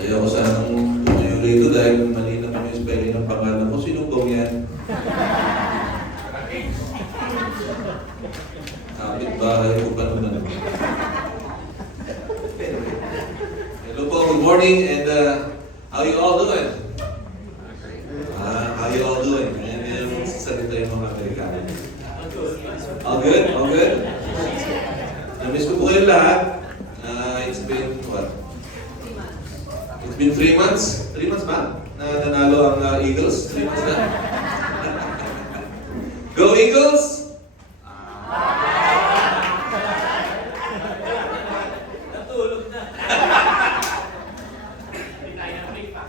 Ayaw ko sanang tumayo rito dahil mali na yung spelling ng pangalan ko. Sino bang yan? Kapit bahay ko pa naman. Hello po, good morning, and how you all doing? How you all doing? Ayan yung sasalita yung mga Amerikano. All good? All good? Namiss ko po kayo lahat. It's been, what? It's been 3 months? 3 months ba? Na nanalo ang Eagles? 3 months na? Go Eagles! Natulog na. Hindi tayo na pa.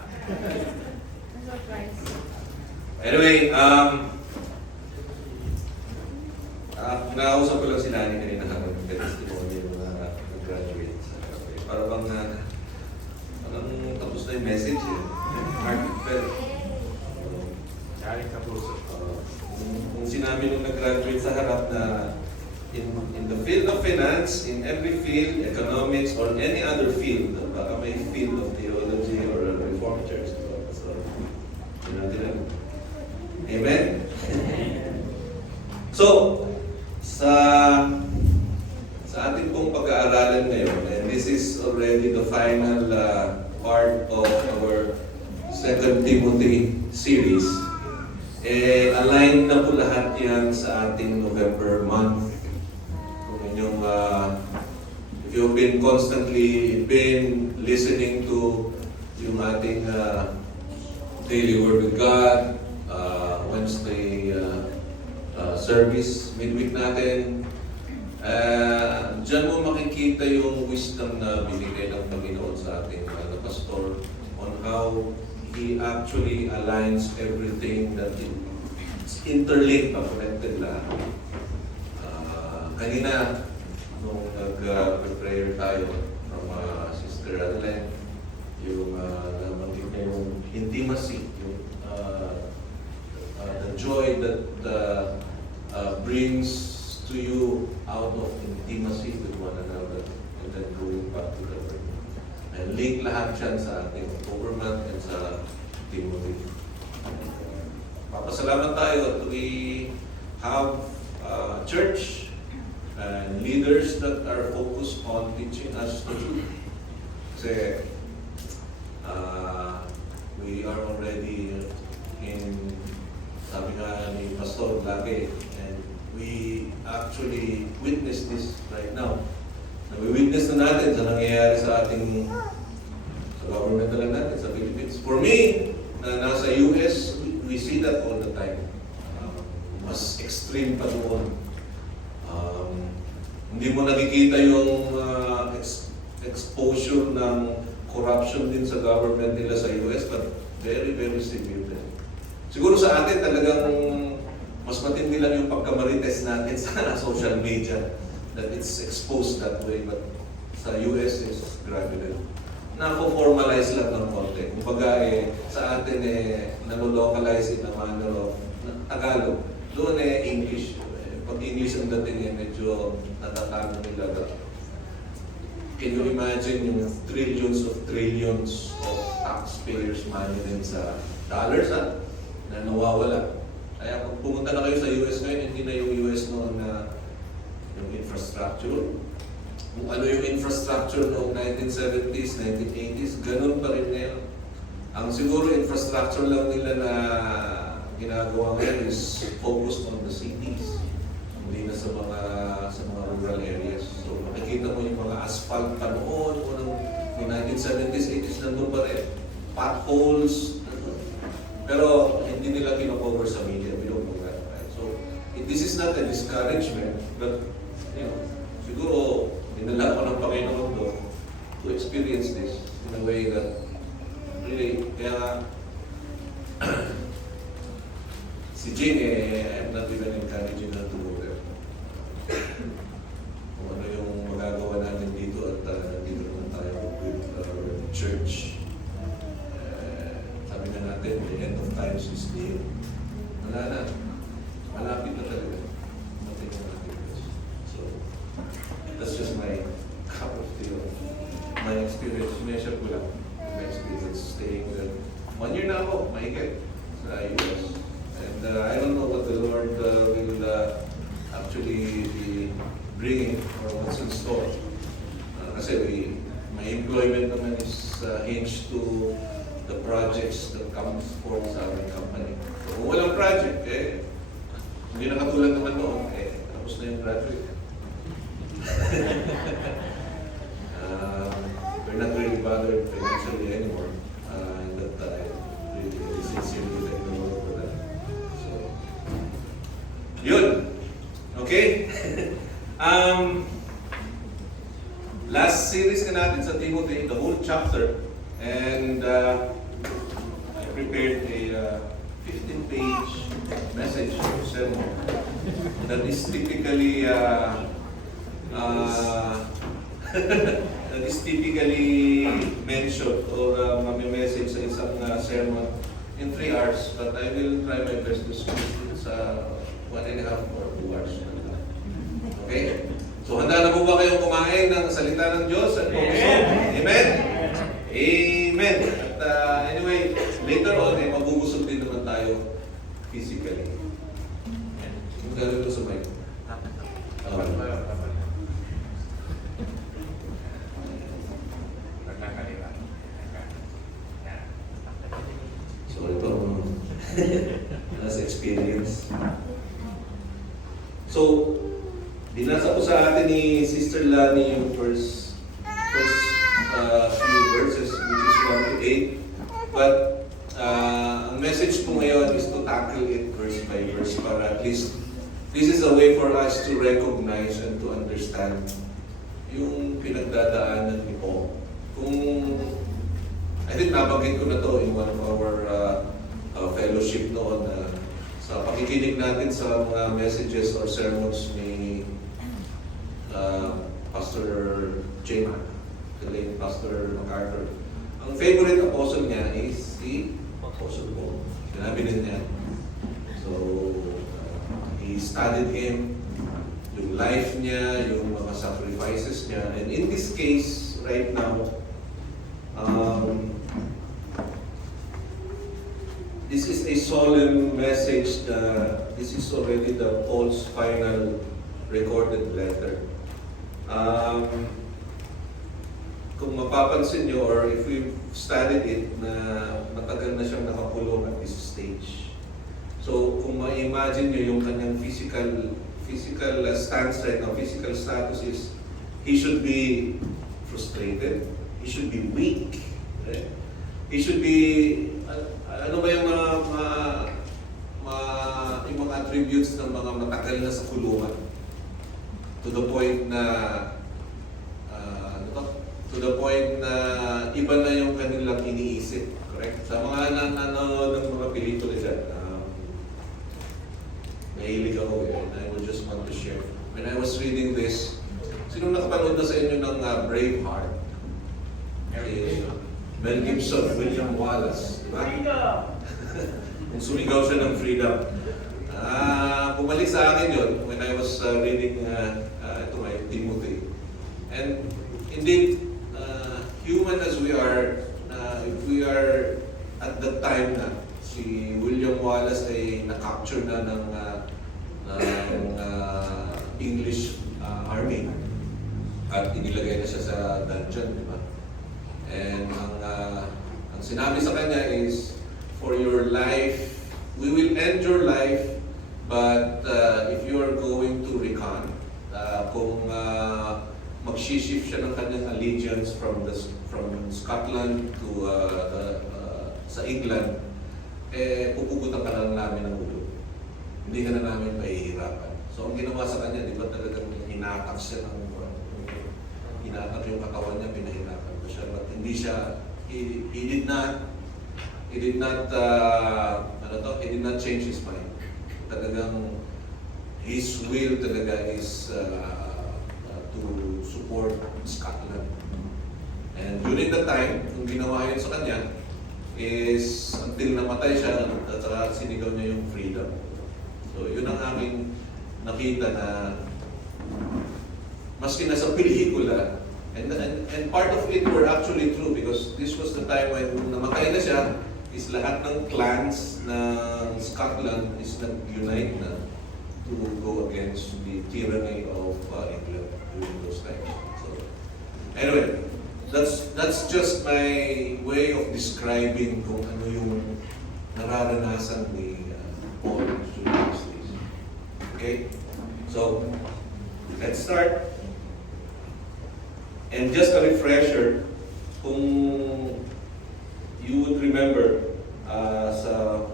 Anyway, nakausap ko lang si Nani kanina habang nag-testimony yung mga nag-graduate. Para bang parang tapos na yung message eh. Heartfelt. Galing sa puso. Kung sinabi nung nag-graduate sa harap na in the field of finance, in every field, economics, or any other field, baka may field of theology or reformed church. So, yun natin lang. Amen? So, sa ating pong pag-aaralan ngayon, and this is already the final part of our 2 Timothy series, align na po lahat yan sa ating November month. Kung inyong, if you've been constantly listening to yung ating daily word with God, Wednesday service, midweek natin, dyan mo makikita yung wisdom na binigay ng Panginoon sa ating na pastor on how He actually aligns everything that is interlinked, connected lahat. Kanina, nung nag-prayer tayo from Sister Adeline, yung nabanggit niya yung intimacy, yung the joy that brings to you out of intimacy with one another and then going back to the Word. And link lahat yan sa ating government and sa Timothy. Papasalamat tayo that we have church and leaders that are focused on teaching us the truth. Kasi we are already in, sabi nga ni Pastor lagi, and we actually witness this right now. Nawi-witness na natin sa nangyayari sa ating sa government na lang natin, sa Philippines. For me, na nasa US, we see that all the time. Mas extreme pa doon. Hindi mo nakikita yung exposure ng corruption din sa government nila sa US, but very, very severe din. Siguro sa atin talagang mas matindi lang yung pagkamarites natin sa social media that it's exposed that way, but sa US is grabe din. Nako-formalize lang ng konti. Kumbaga sa atin nalo-localize in a manner of Tagalog. Doon English. Pag English ang dating medyo natatago nila. Can you imagine yung trillions of taxpayers money din sa dollars na nawawala? Kaya kung pumunta na kayo sa US ngayon, hindi na yung US noon na yung infrastructure. Kung ano yung infrastructure noong 1970s, 1980s, ganun pa rin ngayon. Ang siguro infrastructure lang nila na ginagawa ngayon is focused on the cities, hindi na sa mga rural areas. So makikita mo yung mga asphalt pa noong 1970s, 80s, nandun pa rin. Potholes, pero hindi nila kino-cover sa media. We don't know that. Right? So, this is not a discouragement, but, siguro, dinala ko ng Panginoon to experience this in a way that really, kaya si Jane, I'm not even encouraging her to go there. Kung ano yung magagawa natin dito at dito naman tayo with our church. Sabi na natin, the end of times is near. Wala na. Malapit na talaga. So, that's just my cup of tea. My experience. Measure ko lang. My experience. saying that 1 year na ako, mahigit sa US. And I don't know what the Lord will actually be bringing or what's in store. Kasi my employment naman is hinged to the projects that comes forth sa aming company. So, kung walang project, hindi na katulad naman noon, tapos na yung graduate. We're not really bothered financially anymore. In that time, we sincerely thank the Lord for that. So, yun. Okay? Last series ka natin sa Timothy, the whole chapter. And I prepared a 15-page message sermon that is typically mentioned or message sa isang sermon in 3 hours, but I will try my best to squeeze it sa 1.5 or 2 hours. Okay? So handa na po ba kayong kumain ng salita ng Diyos at pumusok? Amen? Amen! At anyway, later on, mabubusog din naman tayo physically. Yung gano'n ko sa mic. So ito, last experience. So, binasa ko sa atin ni Sister Lani yung first few verses, which is 1 to 8. But ang message po ngayon is to tackle it verse by verse para at least this is a way for us to recognize and to understand yung pinagdadaanan ni Paul. I think nabanggit ko na to in one of our fellowship noon na sa pakikinig natin sa mga messages or sermons ni Pastor Jay, the late Pastor MacArthur. Ang favorite apostle niya is si Apostle Paul. Sinabi din niya. So, he studied him, yung life niya, yung mga sacrifices niya. And in this case, right now, this is a solemn message that this is already the Paul's final recorded letter. Kung mapapansin nyo or if we've studied it na matagal na siyang nakakulong at this stage. So kung ma-imagine nyo yung kanyang physical stance right now, physical status is he should be frustrated, he should be weak, right? He should be ano ba yung yung mga attributes ng mga matagal na sa kulungan to the point na iba na yung kanilang iniisip, correct? Sa mga nanonood ng mga pelikula dyan, nahilig ako and I would just want to share. When I was reading this, sino nakapanood na sa inyo ng Braveheart? Mel Gibson, William Wallace, di ba? Kung sumigaw siya ng freedom. Bumalik sa akin yun when I was reading ito may Timothy. And indeed, human as we are, if we are at that time na si William Wallace ay na-capture na ng English army at inilagay na siya sa dungeon, di ba? And ang sinabi sa kanya is, for your life, we will end your life, but if you are going to recon, kung mag-shift siya ng kanyang allegiance from Scotland to sa England, pupugutan ka lang namin ng ulo. Hindi ka na namin mahihirapan. So ang ginawa sa kanya, di ba talagang hinatak siya hinatak yung katawan niya, pinahirapan ko siya. But hindi siya, he did not change his mind. Talagang his will talaga is to support Scotland. And during that time, yung ginawa yun sa kanya is until namatay siya at saka sinigaw niya yung freedom. So yun ang aming nakita na maski nasa pelikula, And part of it were actually true because this was the time when nung namatay na siya, is lahat ng clans ng Scotland is nag-unite na to go against the tyranny of England during those times. So, anyway, that's just my way of describing kung ano yung nararanasan ni Paul during these days. Okay? So, let's start. And just a refresher, kung you would remember sa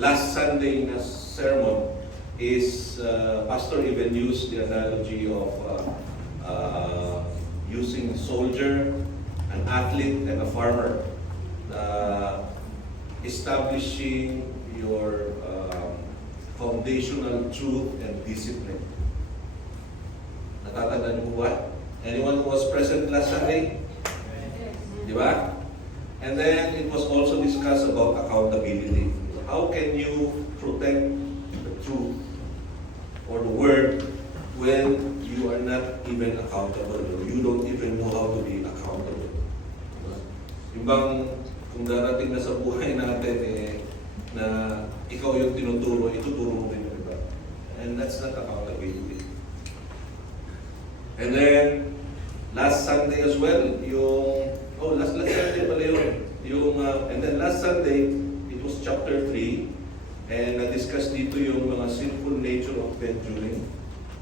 last Sunday na sermon is Pastor even used the analogy of using a soldier, an athlete, and a farmer, establishing your foundational truth and discipline. Natatandaan mo ba? Anyone who was present last Sunday? Di ba? And then it was also discussed about accountability. How can you protect the truth or the word when you are not even accountable or you don't even know how to be accountable? Yung bang kung darating na sa buhay natin na ikaw yung tinuturo, ituturo mo rin yung iba. And that's not accountability. And then last Sunday as well, last Sunday pala yun. And then last Sunday, it was chapter 3, and na-discuss dito yung mga sinful nature of men during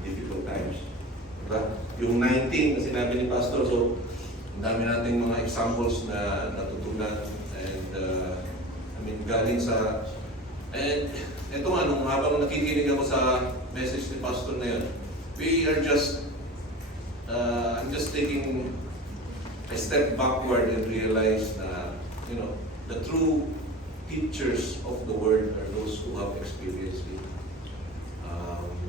difficult times. Diba? Yung 19 na sinabi ni Pastor, so ang dami nating mga examples na natutunan, and galing sa, and ito nga, nung habang nakikinig ako sa message ni Pastor na yun, I'm just taking a step backward and realize na, the true teachers of the word are those who have experienced it.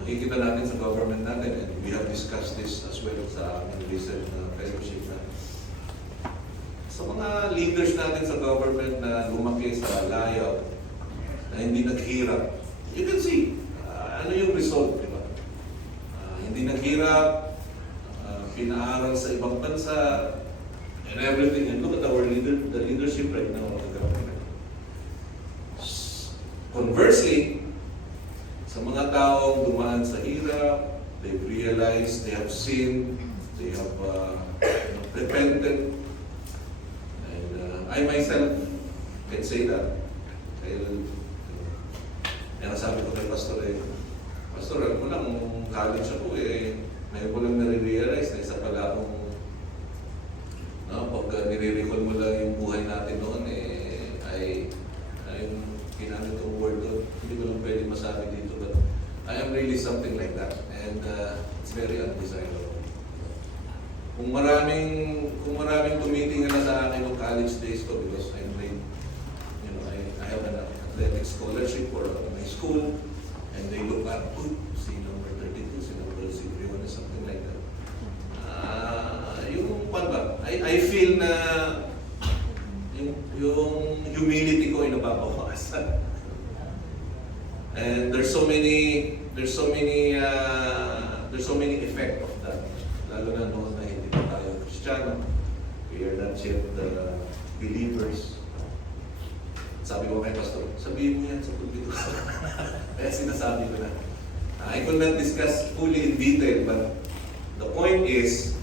Nakikita natin sa government natin, and we have discussed this as well sa recent fellowship na sa mga leaders natin sa government na lumaki sa layaw, na hindi naghirap, you can see ano yung result, di ba? Hindi naghirap, pinaaral sa ibang bansa, and everything. And look at our the leadership right now of the government. Conversely, sa mga taong dumaan sa hirap, they've realized they have sinned, they have repented. And I myself can say that. Kaya nasabi ko kay Pastor, Pastor, alam mo lang, college ako ngayon ko lang nare-realize na isa pala akong pag nire-recall mo lang yung buhay natin noon ay ginamit kong word doon, hindi ko lang pwede masabi dito, but I am really something like that, and it's very undesirable. Kung maraming tumitingin na sa akin ng college days ko because I have an athletic scholarship for my school, and they look at, si number 32, si number 31, something like that. I feel na yung humility ko ay nababawasan. And there's so many effect of that. Lalo na noon na hindi pa tayo Kristiyano. We are not yet believers. Sabi ko kay Pastor, sabihin mo yan sa pulpito. Kaya sinasabi ko na. I could not discuss fully in detail, but the point is,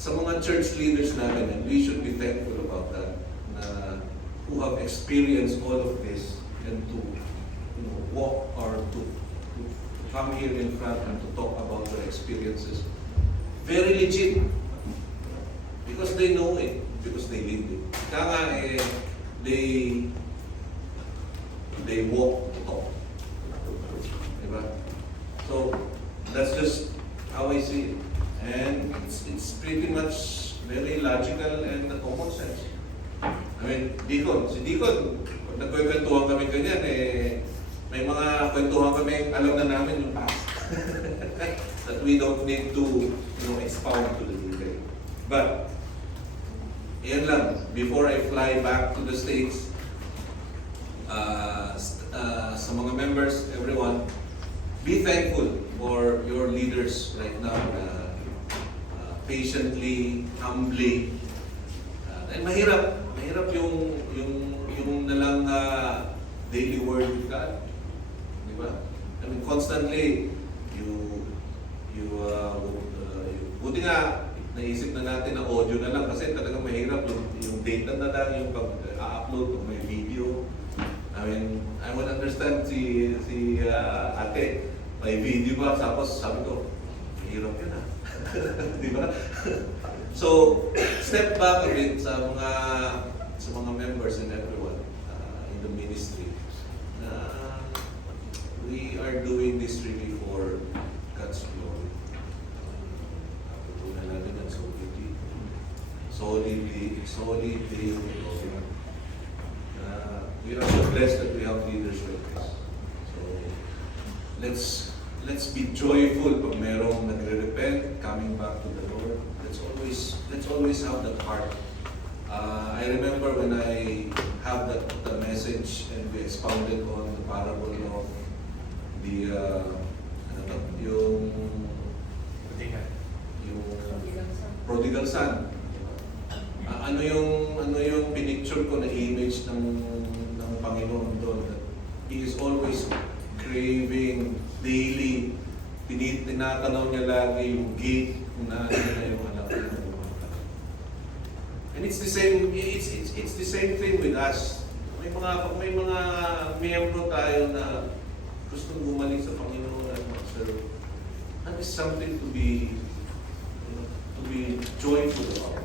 sa mga church leaders natin, and we should be thankful about that, na who have experienced all of this, and to walk or to come here in front and to talk about their experiences. Very legit. Because they know it, because they live it. Kaya nga they walk the talk. Diba? So, that's just how I see it. And it's pretty much very logical and common sense. I mean, si Deacon, pag nagkwentuhan kami ganyan, may mga kwentuhan kami, alam na namin yung past. That we don't need to expound to the detail. But, yan lang, before I fly back to the States, sa mga members, everyone, be thankful for your leaders right now na patiently, humbly. And mahirap yung nalang daily word with God. Di ba? I mean, constantly, buti nga, naisip na natin na audio na lang kasi talagang mahirap yung data na lang, yung pag-upload kung may video. I mean, I would understand si ate, may video ba? Tapos sabi ko, mahirap yun ha. Di ba? So, step back a bit sa mga members and everyone in the ministry. We are doing this really for God's glory. Patutunan natin ang solidly yung glory. We are so blessed that we have leaders like this. So, let's be joyful pag merong nagre-repent, coming back to the Lord. Let's always have that heart. I remember when I had the message and we expounded on the parable of the yung prodigal son. Ano yung pinicture ko na image ng Panginoon doon? He is always craving daily. Tinatanaw niya lagi yung gate kung na yung anak niya. And it's the same thing with us. May mga miyembro tayo na gustong bumalik sa Panginoon at mag-serve. That is something to be joyful about.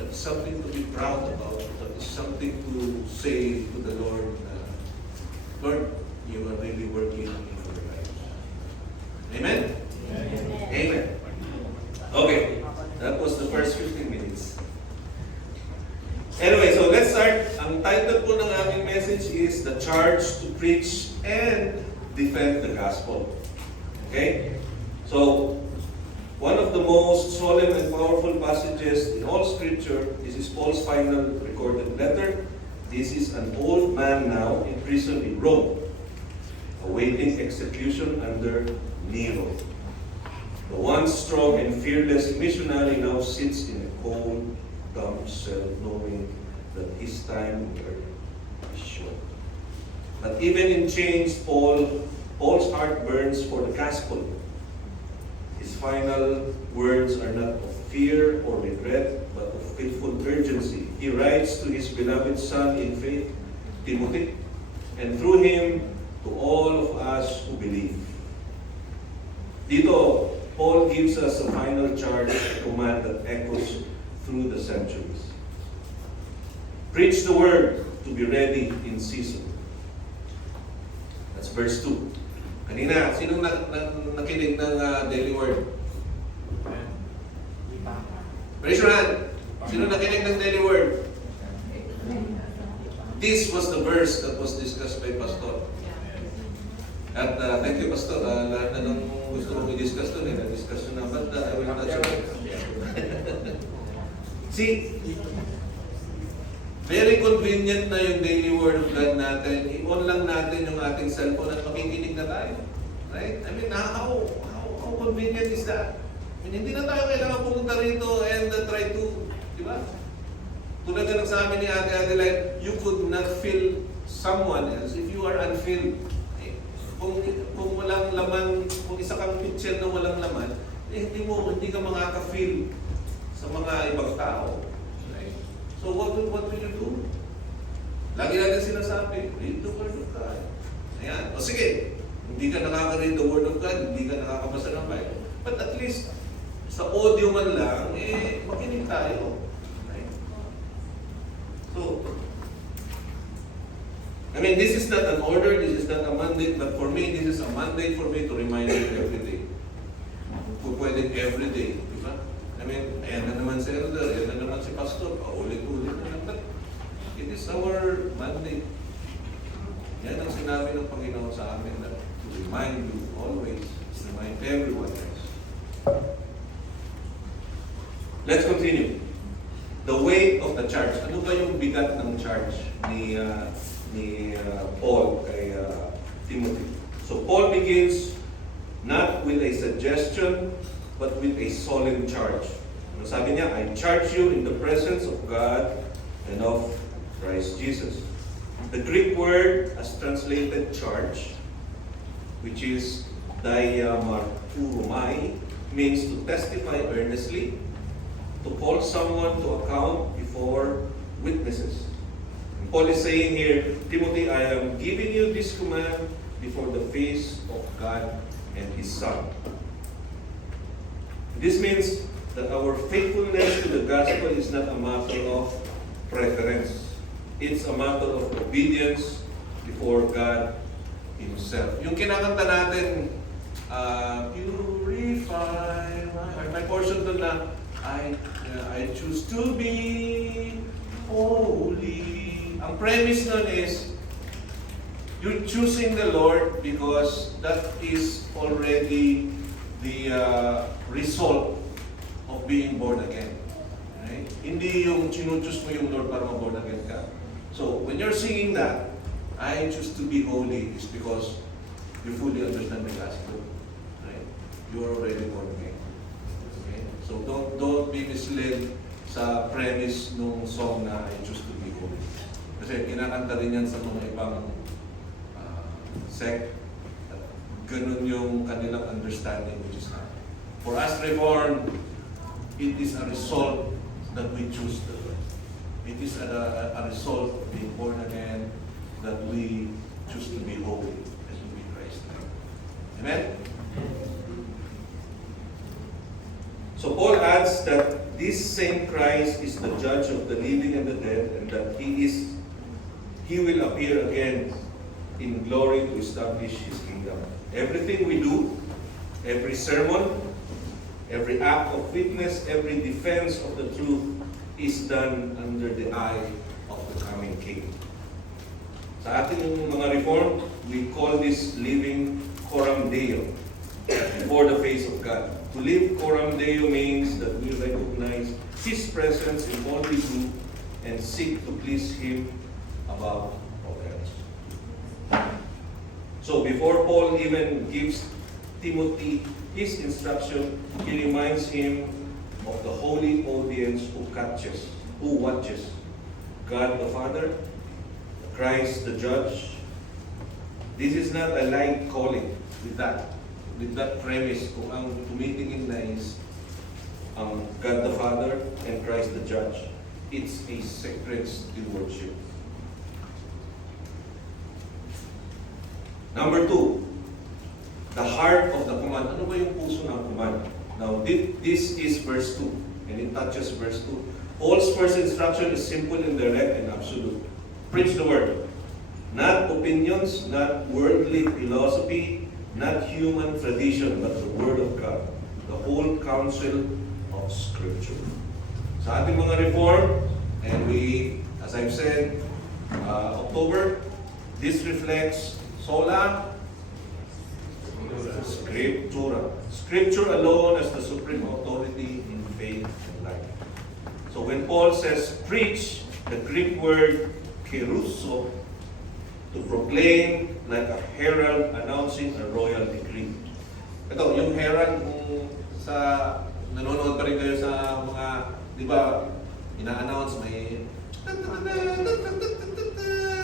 That is something to be proud about. That is something to say to the Lord, Lord, you are really working in our lives. Amen? Amen. Okay, that was the first 15 minutes. Anyway, so let's start. Ang title po ng aming message is The Charge to Preach and Defend the Gospel. Okay? So, one of the most solemn and powerful passages in all Scripture is Paul's final recorded letter. This is an old man now in prison in Rome, awaiting execution under Nero. The once strong and fearless missionary now sits in a cold, dumb cell, knowing that his time on earth is short. But even in chains, Paul's heart burns for the gospel. His final words are not of fear or regret, but of faithful urgency. He writes to his beloved son in faith, Timothy, and through him to all of us who believe. Dito, Paul gives us a final charge, a command that echoes through the centuries. Preach the word to be ready in season. That's verse 2. Kanina, sinong nakinig ng daily word? Raise your hand. Sino nakinig ng daily word? This was the verse that was discussed by Pastor. At thank you, Pastor. Lahat na nung gusto mong i-discuss doon, na-discuss nyo na. But I will touch on it. See, very convenient na yung daily word of God natin. I-on lang natin yung ating cellphone at makikinig na tayo. Right? I mean, how convenient is that? I mean, hindi na tayo kailangan pumunta rito and try to, di ba? Tulad na sa amin ni Ate Adelaide, you could not feel someone else if you are unfilled. Kung walang laman, kung isa kang pitchen na walang laman, hindi ka makaka-feel sa mga ibang tao. Right? So what will you do? Lagi natin sinasabi, read the Word of God. Ayan. O sige, hindi ka nakaka-read the Word of God, hindi ka nakakabasa ng Bible. But at least, sa audio man lang, makinig tayo. Right? So, I mean, this is not an order, this is not a mandate, but for me, this is a mandate for me to remind you every day. Kung pwede every day, di ba? I mean, ayan na naman si Elder, ayan na naman si Pastor, paulit-ulit na lang. But it is our mandate. Yan ang sinabi ng Panginoon sa amin na to remind you always, remind everyone else. Let's continue. The weight of the charge. Ano ba yung bigat ng charge ni Paul kay Timothy? So Paul begins not with a suggestion, but with a solemn charge. Ano sabi niya? I charge you in the presence of God and of Christ Jesus. The Greek word as translated charge, which is diamarturomai, means to testify earnestly, to call someone to account before witnesses. And Paul is saying here, Timothy, I am giving you this command before the face of God and His Son. This means that our faithfulness to the gospel is not a matter of preference. It's a matter of obedience before God Himself. Yung kinakanta natin, purify my heart. May portion doon na, I choose to be holy. Ang premise nun is, you're choosing the Lord because that is already the result of being born again. Right? Hindi yung chinuchoose mo yung Lord para ma-born again ka. So, when you're singing that, I choose to be holy is because you fully understand the gospel. Right? You're already born again. Okay? So, don't be misled sa premise nung song na I choose to be holy. Kasi kinakanta rin yan sa mga ibang sect. Ganun yung kanilang understanding, which is not. For us Reformed, it is a result that we choose the Lord. It is a result of being born again that we choose to be holy as we be Christ-like. Amen? So Paul adds that this same Christ is the judge of the living and the dead, and that He will appear again in glory to establish His kingdom. Everything we do, every sermon, every act of witness, every defense of the truth is done under the eye of the coming King. Sa ating mga Reformed, we call this living coram Deo before the face of God. To live coram Deo means that we recognize His presence in all we do and seek to please Him above all else. So before Paul even gives Timothy his instruction, he reminds him of the holy audience who watches God the Father, Christ the Judge. This is not a light calling with that premise kung ang tumitingin na is God the Father and Christ the Judge. It's a sacred stewardship. Number 2, the heart of the command. Ano ba yung puso ng command? Now, this is verse 2, and it touches verse 2. Paul's first instruction is simple and direct and absolute. Preach the word. Not opinions, not worldly philosophy, not human tradition, but the word of God. The whole counsel of Scripture. Sa ating mga reform, and we, as I've said, October, this reflects sola Scriptura. Scripture alone as the supreme authority in faith and life. So when Paul says preach, the Greek word kerusso, to proclaim like a herald announcing a royal decree. Ito, yung herald, kung sa nanonood pa rin kayo sa mga, di ba, ina-announce, may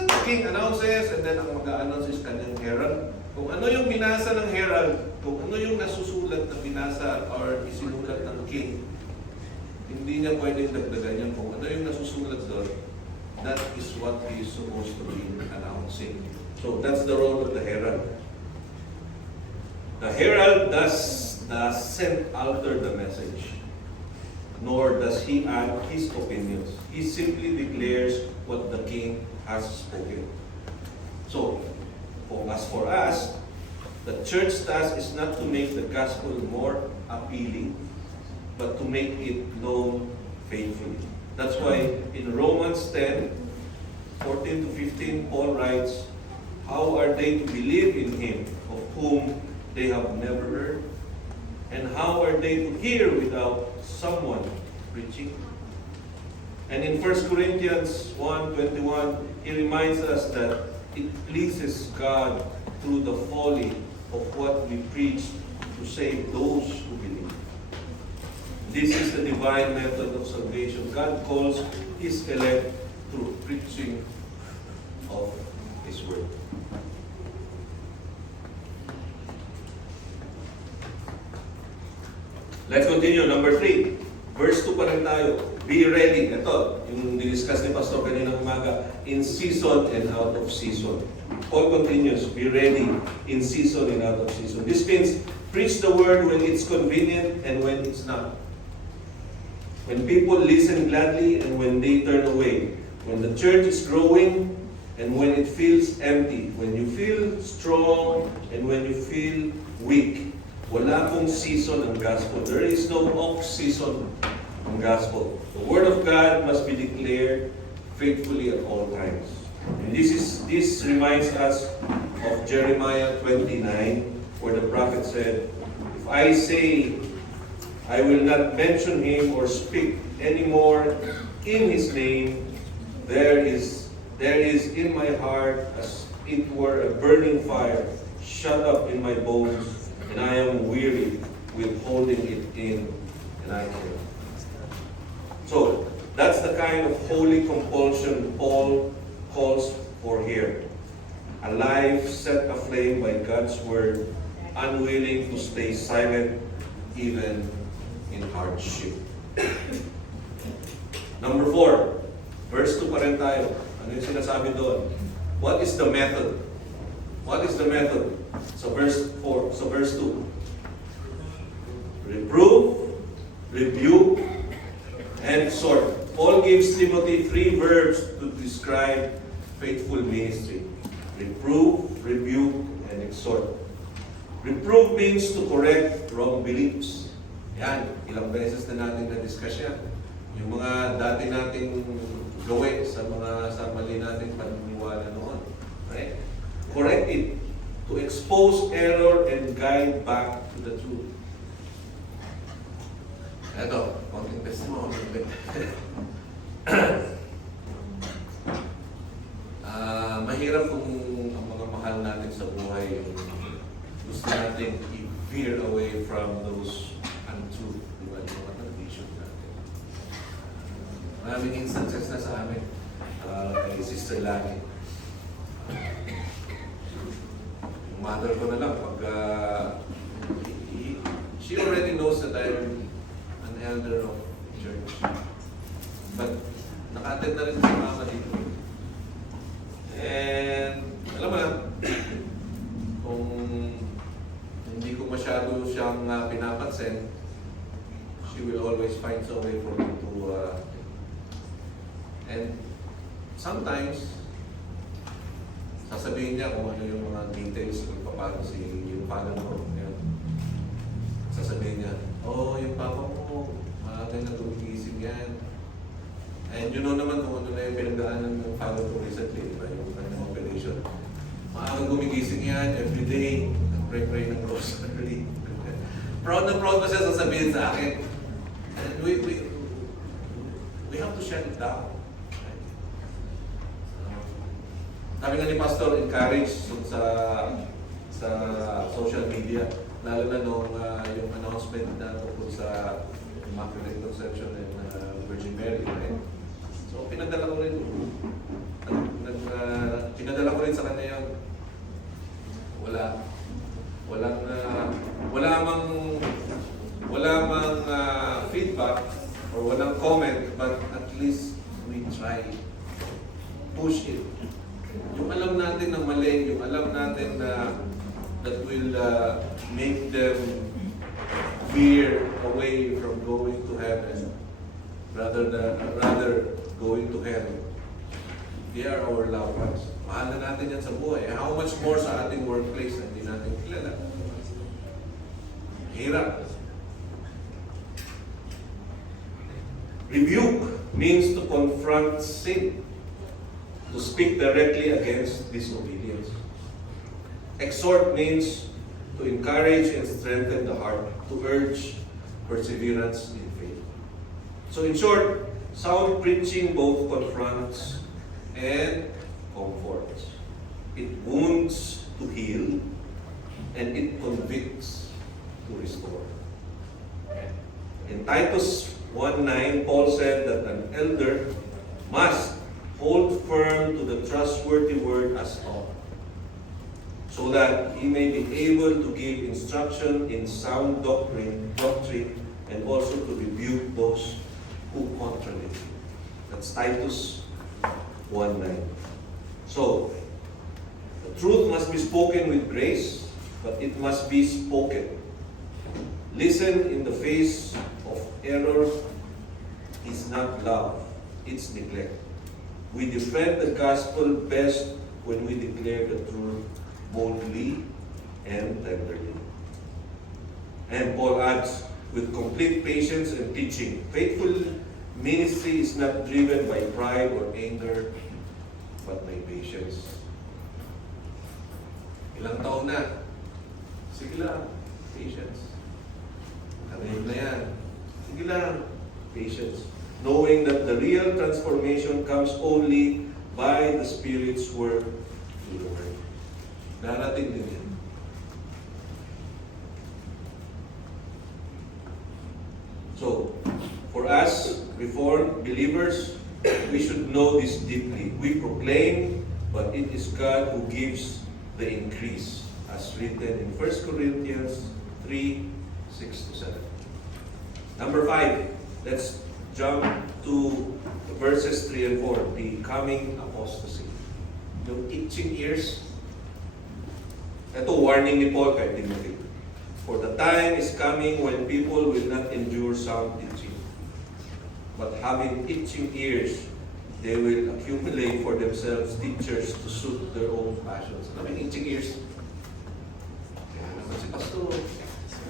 the king announces, and then ang mag-a-announce is kanyang herald. Kung ano yung binasa ng herald, kung ano yung nasusulat na binasa or isinulat ng king, hindi niya pwedeng dagdagan yan. Kung ano yung nasusulat doon, that is what he is supposed to be announcing. So that's the role of the herald. The herald doesn't alter the message, nor does he add his opinions. He simply declares what the king has spoken. So, as for us, the church task is not to make the gospel more appealing, but to make it known faithfully. That's why in Romans 10, 14 to 15, Paul writes, how are they to believe in Him of whom they have never heard? And how are they to hear without someone preaching? And in 1 Corinthians 1:21, he reminds us that it pleases God through the folly of what we preach to save those who believe. This is the divine method of salvation. God calls His elect through preaching of His Word. Let's continue. Number 3. Verse 2 pa rin tayo. Be ready. Ito, yung diniscuss ni Pastor kanina umaga. In season and out of season. Paul continues, be ready in season and out of season. This means, preach the word when it's convenient and when it's not. When people listen gladly and when they turn away. When the church is growing and when it feels empty. When you feel strong and when you feel weak. Wala pong season ang gospel. There is no off-season ang gospel. The word of God must be declared faithfully at all times. And this reminds us of Jeremiah 29, where the prophet said, if I say I will not mention him or speak anymore in his name, there is in my heart as it were a burning fire shut up in my bones, and I am weary with holding it in, and I can't. So, that's the kind of holy compulsion Paul calls for here. A life set aflame by God's Word, unwilling to stay silent even in hardship. Number 4, verse 2 pa rin tayo. Ano yung sinasabi doon? What is the method? What is the method? So verse 4, so verse 2. Reprove, rebuke, and exhort. Paul gives Timothy 3 verbs to describe faithful ministry. Reprove, rebuke, and exhort. Reprove means to correct wrong beliefs. Yan, ilang beses na natin na-discuss yan. Yung mga dati nating gawin sa mali nating paniniwala noon. Right? Correct it. To expose error and guide back to the truth. Ito, konting testimony. Mahirap kung ang mga mahal natin sa buhay gusto natin i-veer away from those untrue, di ba? Yung mga tradition natin. Maraming instances na sa amin kay Sister Lani. Yung mother ko na lang, pag she already knows that I'm an elder of church. But naka-attend na rin sa mama dito. And alam mo na, kung hindi ko masyado siyang pinapansin, she will always find some way for me to and sometimes sasabihin niya kung ano yung mga details kung paano yung father mo. Yan. Sasabihin niya, oh, yung papa mo, maaga na gumigising yan. And you know naman kung ano na yung pinagdaanan ng father ko recently, diba? Yung kanyang operation. Maaga gumigising yan, everyday, nag-pray ng rosary. Proud na proud pa siya sasabihin sa akin. And we have to shut it down. Sabi nga ni Pastor, encourage sa social media, lalo na nung yung announcement na tungkol sa Immaculate Conception and Virgin Mary, right? So, pinadala ko rin. Pinadala ko rin sa kanya yun. Wala mang feedback or walang comment, but at least we try push it. Yung alam natin na mali, yung alam natin na that will make them veer away from going to heaven rather going to hell. They are our loved ones. Mahal na natin yan sa buhay. How much more sa ating workplace na hindi natin kilala. Hirap. Rebuke means to confront sin, to speak directly against disobedience. Exhort means to encourage and strengthen the heart, to urge perseverance in faith. So in short, sound preaching both confronts and comforts. It wounds to heal, and it convicts to restore. In Titus 1:9, Paul said that an elder must hold firm to the trustworthy word as taught, so that he may be able to give instruction in sound doctrine, and also to rebuke those who contradict. That's Titus 1:9. So, the truth must be spoken with grace, but it must be spoken. Listen in the face of error is not love, it's neglect. We defend the gospel best when we declare the truth boldly and tenderly. And Paul adds, with complete patience and teaching. Faithful ministry is not driven by pride or anger, but by patience. Ilang taon na? Sige lang, patience. Narinig na yan. Sige lang, patience. Knowing that the real transformation comes only by the Spirit's work through the Word. Darating din yan. So, for us, Reformed believers, we should know this deeply. We proclaim, but it is God who gives the increase, as written in 1 Corinthians 3:6-7. Number 5, let's jump to verses 3 and 4, the coming apostasy. Yung itching ears, ito warning ni Paul kay Timothy. For the time is coming when people will not endure sound teaching, but having itching ears, they will accumulate for themselves teachers to suit their own passions. Alam mo, itching ears. Kaya naman si Pastor,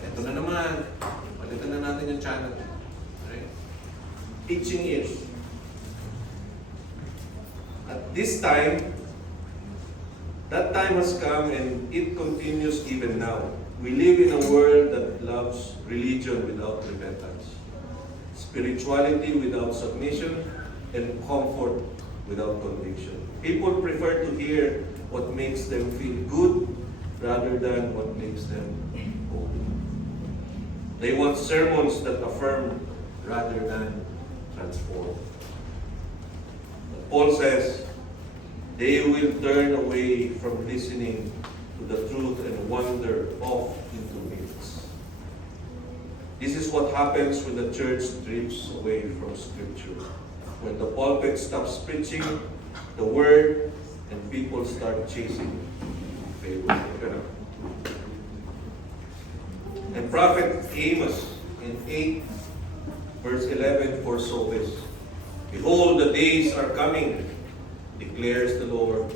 ito na naman, palitan na natin yung channel. Right? Itching ears. At this time, that time has come and it continues even now. We live in a world that loves religion without repentance, spirituality without submission, and comfort without conviction. People prefer to hear what makes them feel good rather than what makes them holy. They want sermons that affirm rather than transform. But Paul says, they will turn away from listening to the truth and wander off into myths. This is what happens when the church drifts away from Scripture. When the pulpit stops preaching the word and people start chasing favor. And Prophet Amos in 8 verse 11 foresaw this. Behold, the days are coming, declares the Lord.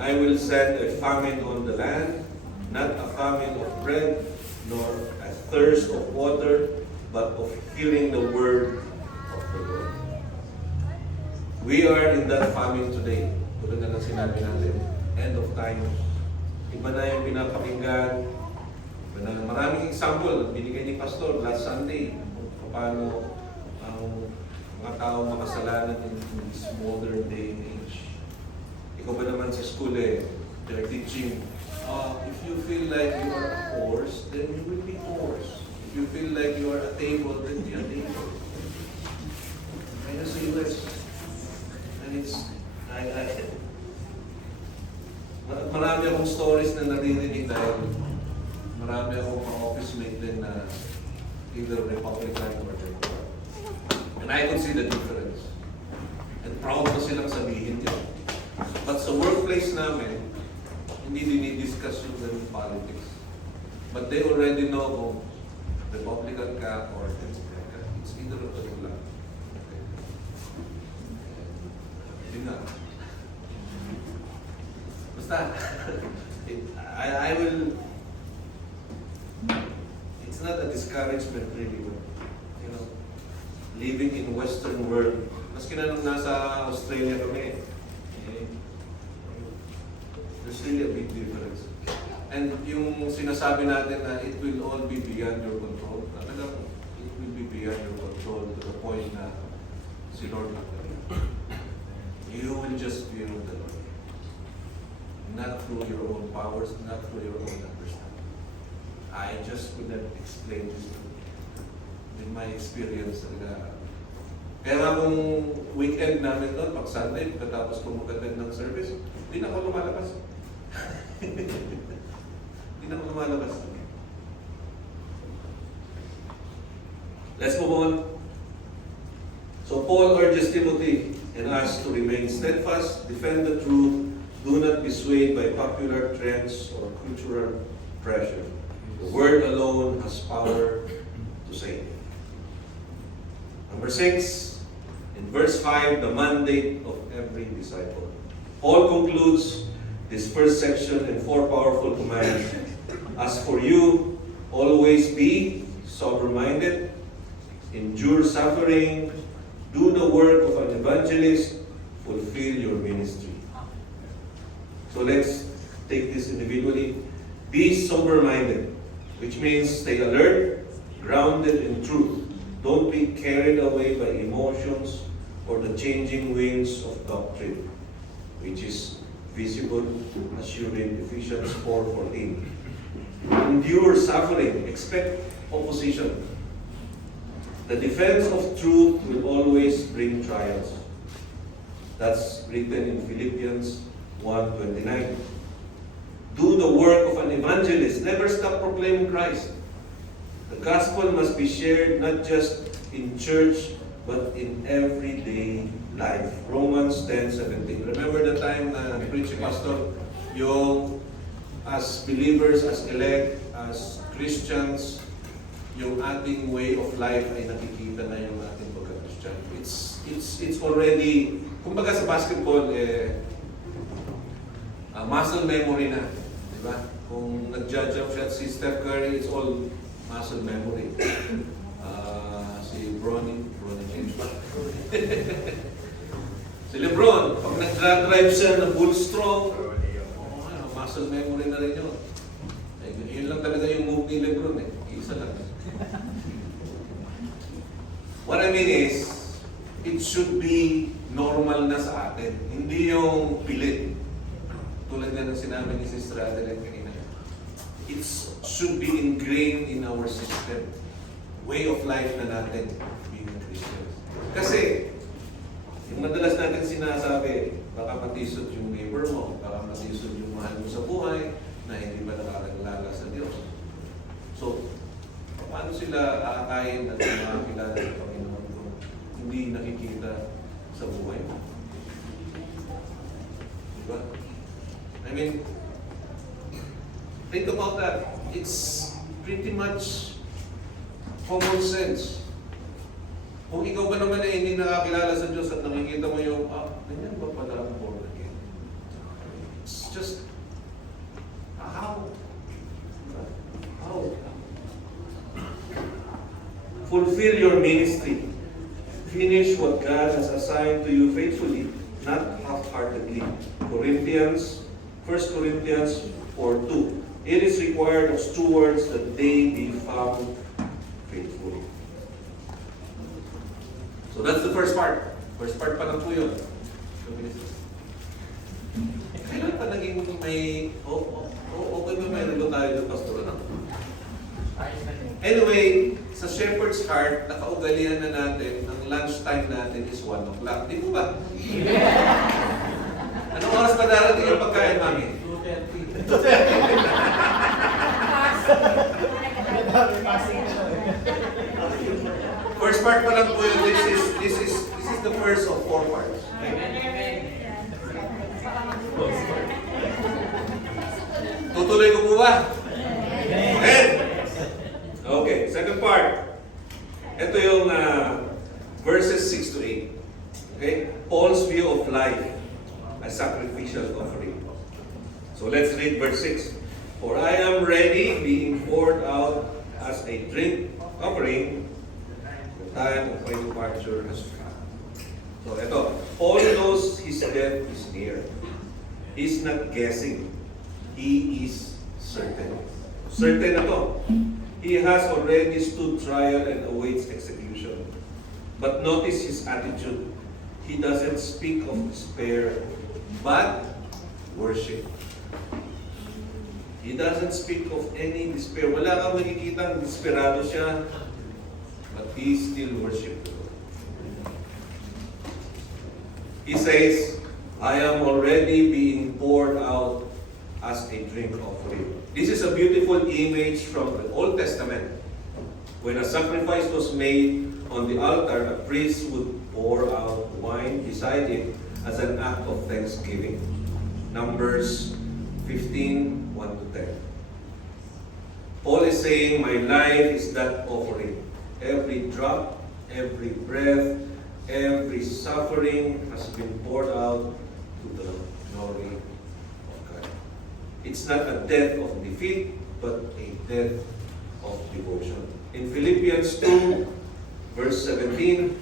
I will send a famine on the land, not a famine of bread, nor a thirst of water, but of hearing the word of the Lord. We are in that famine today. Tulad na lang sinabi natin, end of time. Iba na yung pinapakinggan. Iba na, maraming example, binigay ni Pastor last Sunday, kung paano ang mga tao makasalanan in this modern day and age. Ikaw ba naman sa school they're teaching, if you feel like you are a horse, then you will be horse. If you feel like you are a table, then be a table. Kaya sa US, and it's, marami akong stories na naririnig dahil marami akong mga office mate din na either Republican or Democrat. And I can see the difference. And proud ko silang sabihin yun. But sa workplace namin, hindi dinidiscuss yung ganung politics. But they already know kung Republican ka or Democrat ka. It's either of the two lang. Okay. Yun na. Basta, I will, it's not a discouragement really. You know, living in Western world, maski na nung nasa Australia kami, there's really a big difference. And yung sinasabi natin na it will all be beyond your control, talagang it will be beyond your control to the point na si Lord magdala. You will just fear of the Lord. Not through your own powers, not through your own understanding. I just couldn't explain this to you. in my experience talaga. Kaya nga kung weekend namin doon, pag Sunday, pagkatapos ko mag-attend ng service, hindi na ako lumalabas. Hindi na ako lumalabas. Let's move on. So Paul urges Timothy and us to remain steadfast, defend the truth, do not be swayed by popular trends or cultural pressure. The word alone has power to save. Number 6, in verse 5, the mandate of every disciple. Paul concludes this first section in 4 powerful commands. As for you, always be sober-minded, endure suffering, do the work of an evangelist, fulfill your ministry. So let's take this individually. Be sober-minded, which means stay alert, grounded in truth. Don't be carried away by emotions or the changing winds of doctrine, which is visible as you read Ephesians 4:14. Endure suffering, expect opposition. The defense of truth will always bring trials. That's written in Philippians 1:29. Do the work of an evangelist. Never stop proclaiming Christ. The gospel must be shared not just in church, but in everyday life. Romans 10:17. Remember the time na preach pastor, yung as believers, as elect, as Christians, yung ating way of life ay nakikita na yung ating pagka-Christian. It's already, kumbaga sa basketball, muscle memory na. Diba? Kung nag-jump shot si Steph Curry, it's all muscle memory. Si Bronny James pa. Si Lebron, pag nag-drive siya na bull strong, muscle memory na rin yun. Yun lang talaga yung move ni Lebron eh. Isa lang. What I mean is, it should be normal na sa atin. Hindi yung pilit. Tulad nga ng sinabi ni Sister Adeline kanina. It should be ingrained in our system. Way of life na natin being a Christian. Kasi, yung madalas natin sinasabi, baka matisod yung neighbor mo, baka matisod yung mahal mo sa buhay, na hindi ba nakakilala sa Diyos. So, paano sila aakayin at makakilala sa Panginoon kung hindi nakikita sa buhay mo? Diba? I mean, think about that. It's pretty much common sense. Kung ikaw ba naman ay hindi nakakilala sa Diyos at nakikita mo yung, ganyan ba pala ang born again? It's just, how? Fulfill your ministry. Finish what God has assigned to you faithfully, not half-heartedly. 1 Corinthians 4:2. It is required of stewards that they be found faithful. So that's the first part. First part pa lang po yun. Kailan pa naging may... okay ba may relo tayo ng pastor? Ano? Anyway, sa shepherd's heart, nakaugalian na natin, ang lunchtime natin is 1 o'clock. Di mo ba? Anong oras pa darating yung pagkain, Mami? 2:30. First part pa lang po yun. This is the first of 4 parts. Tutuloy ko po ba? Amen! Okay, second part. Ito yung verses 6 to 8. Okay? Paul's view of life as sacrificial offering. So let's read verse 6. For I am ready, being poured out as a drink offering. The time of my departure has come. So ito, Paul knows his death is near. He's not guessing. He is certain. Certain na to. He has already stood trial and awaits execution. But notice his attitude. He doesn't speak of despair, but worship. He doesn't speak of any despair. Wala kang makikitang desperado siya. but he still worshiped the Lord. He says, I am already being poured out as a drink offering. This is a beautiful image from the Old Testament. When a sacrifice was made on the altar, a priest would pour out wine beside it as an act of thanksgiving. Numbers 15, 1 to 10. Paul is saying, my life is that offering. Every drop, every breath, every suffering has been poured out to the glory of God. It's not a death of defeat, but a death of devotion. In Philippians 2, verse 17,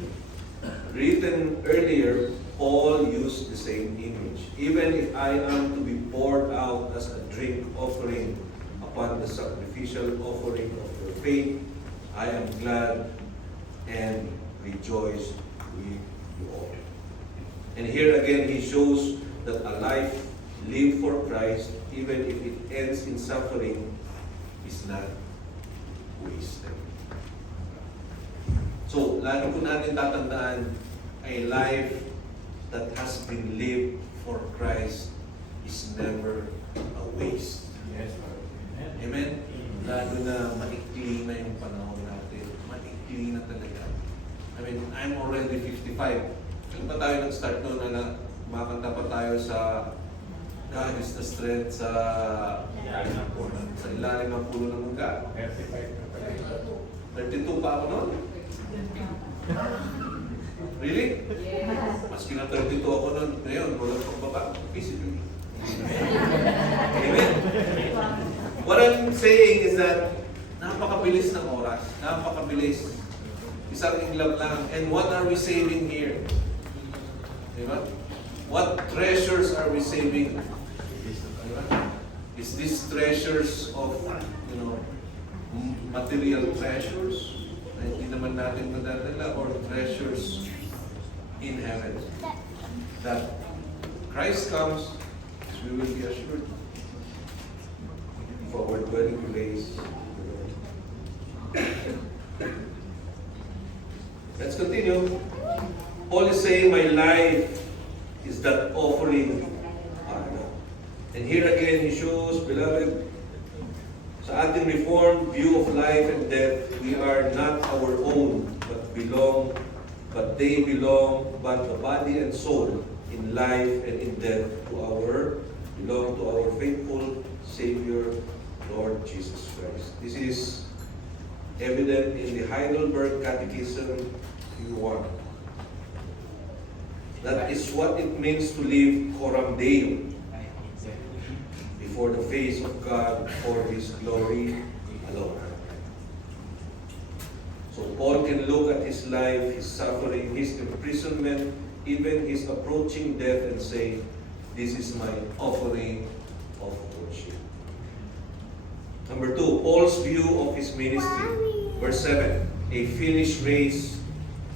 written earlier, Paul used the same image. Even if I am to be poured out as a drink offering upon the sacrificial offering of your faith, I am glad and rejoice with you all. And here again, he shows that a life lived for Christ, even if it ends in suffering, is not wasted. So, lalo po natin tatandaan, a life that has been lived for Christ is never a waste. Yes, Lord. Amen? Lalo na maikli na yung panahon natin. Maikli na talaga. I mean, I'm already 55. Kailan pa tayo nag-start noon na makakanta pa tayo sa God is the strength sa ilalim ng puno ng mungga. 32 pa ako noon? Really? Yes. Maski na 32 ako noon, ngayon, walang pagbaba. Physically. Amen? What I'm saying is that napakabilis ng oras. Napakabilis. Isang iglap lang. And what are we saving here? Diba? What treasures are we saving? Diba? Is this treasures of, material treasures na hindi naman natin madadala, or treasures in heaven? That Christ comes, we will be assured of our dwelling place. Let's continue. Paul is saying, my life is that offering. And here again, he shows, beloved, sa ating reformed view of life and death, we are not our own, but they belong, but the body and soul in life and in death belong to our faithful Savior, Lord Jesus Christ. This is evident in the Heidelberg Catechism, Q1. That is what it means to live coram Deo, before the face of God, for His glory alone. So Paul can look at his life, his suffering, his imprisonment, even his approaching death, and say, this is my offering of worship. Number 2, Paul's view of his ministry. Verse 7, a finished race,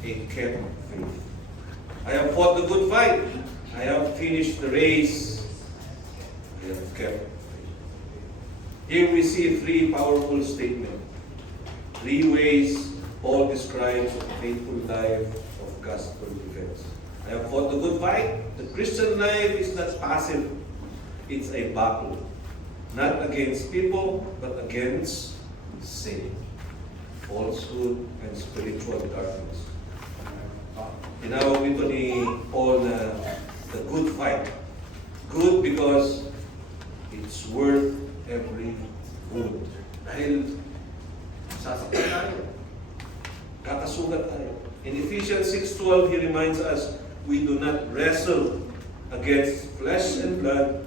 a kept faith. I have fought the good fight. I have finished the race. I have kept faith. Here we see 3 powerful statements. 3 ways Paul describes a faithful life of gospel defense. I have fought the good fight. The Christian life is not passive. It's a battle. Not against people, but against sin, falsehood, and spiritual darkness. Tinawag ito ni Paul na the good fight. Good because it's worth every wound. Dahil sasaktan tayo. Kakasugat tayo. In Ephesians 6:12, he reminds us, we do not wrestle against flesh and blood,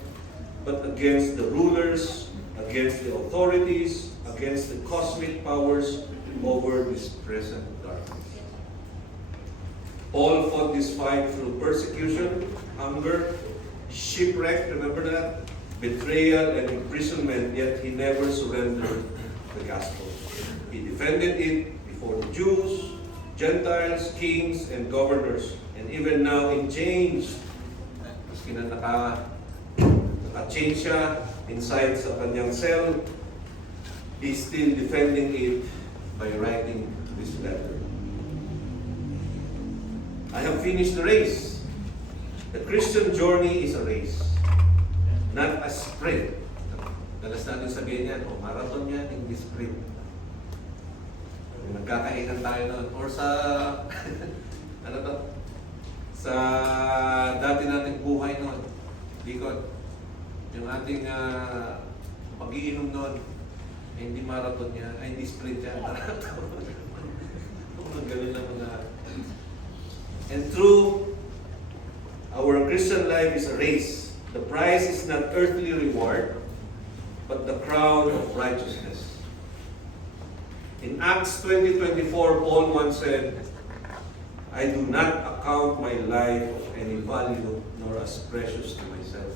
but against the rulers, against the authorities, against the cosmic powers over this present darkness. Paul fought this fight through persecution, hunger, shipwreck, remember that? Betrayal and imprisonment, yet he never surrendered the gospel. He defended it before the Jews, Gentiles, kings, and governors. And even now in chains, maski na naka-chain siya inside sa kanyang cell, he's still defending it by writing this letter. I have finished the race. The Christian journey is a race, not a sprint. Dalas natin sabihin yan, marathon yan, hindi sprint. Nagkakainan tayo noon. Or sa, ano to? Sa dati nating buhay noon. Bicol. Yung ating pag-iinom noon, hindi marathon yan, ay hindi sprint yan, marathon. Ganun lang mga. And through our Christian life is a race. The prize is not earthly reward, but the crown of righteousness. In Acts 20:24, Paul once said, I do not account my life of any value nor as precious to myself.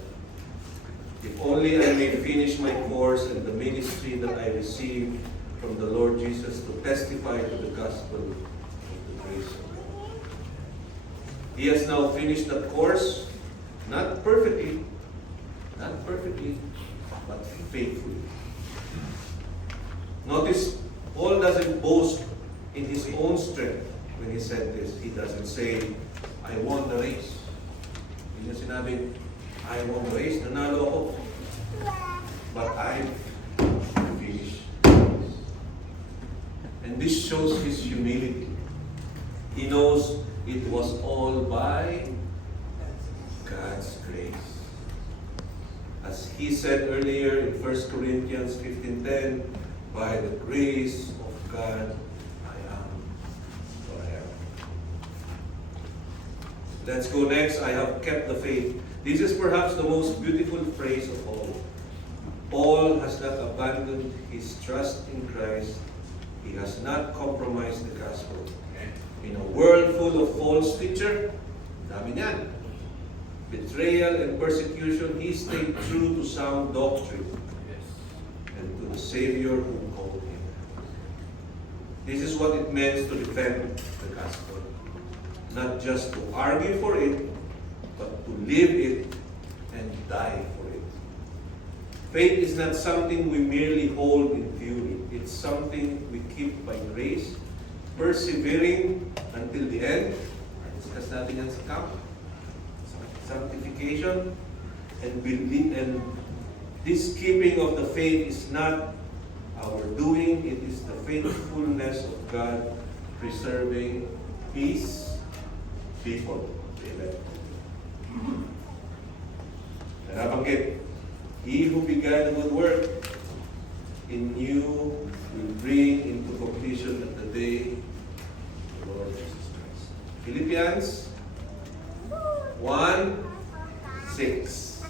If only I may finish my course and the ministry that I received from the Lord Jesus to testify to the gospel of the grace of God. He has now finished that course, not perfectly, but faithfully. Notice, Paul doesn't boast in his own strength when he said this. He doesn't say, I won the race. Hindi niya sinabing, I won the race, nanalo ako. But I finished. And this shows his humility. He knows it was all by God's grace. As he said earlier in 1 Corinthians 15:10, by the grace of God, I am what I am. Let's go next. I have kept the faith. This is perhaps the most beautiful phrase of all. Paul has not abandoned his trust in Christ. He has not compromised the gospel. In a world full of false teacher, dami niyan, betrayal and persecution, he stayed true to sound doctrine and to the Savior who called him. This is what it means to defend the gospel. Not just to argue for it, but to live it and die for it. Faith is not something we merely hold in theory. It's something we keep by grace, persevering until the end. Discuss natin yan sa camp. Sanctification and belief, and this keeping of the faith is not our doing, it is the faithfulness of God preserving His people. Amen. Nabanggit, He who began a good work in you will bring into completion at the day of the Lord Jesus Christ. Philippians 1:6.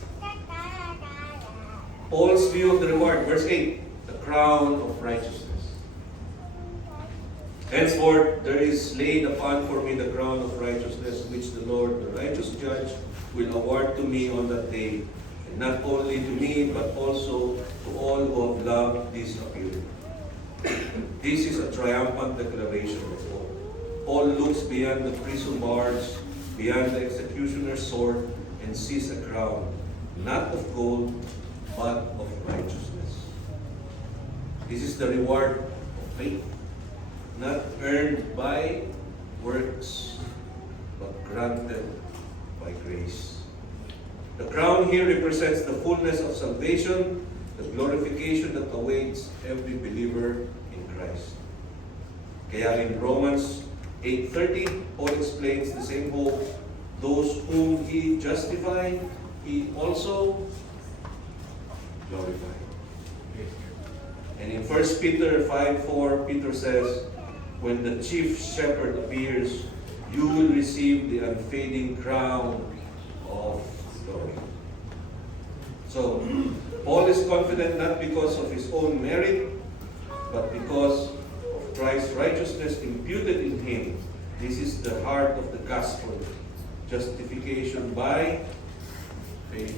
Paul's view of the reward, verse 8, the crown of righteousness. Henceforth there is laid upon for me the crown of righteousness, which the Lord, the righteous judge, will award to me on that day, and not only to me, but also to all who have loved this appearing. This is a triumphant declaration of Paul. Paul looks beyond the prison bars, beyond the executioner's sword, and sees a crown, not of gold, but of righteousness. This is the reward of faith, not earned by works, but granted by grace. The crown here represents the fullness of salvation, the glorification that awaits every believer in Christ. Kaya in Romans 8:30, Paul explains the same hope. Those whom He justified, He also glorified. And in 1 Peter 5:4, Peter says, when the chief shepherd appears, you will receive the unfading crown of glory. So, Paul is confident not because of his own merit, but because of Christ's righteousness imputed in him. This is the heart of the gospel. Justification by faith.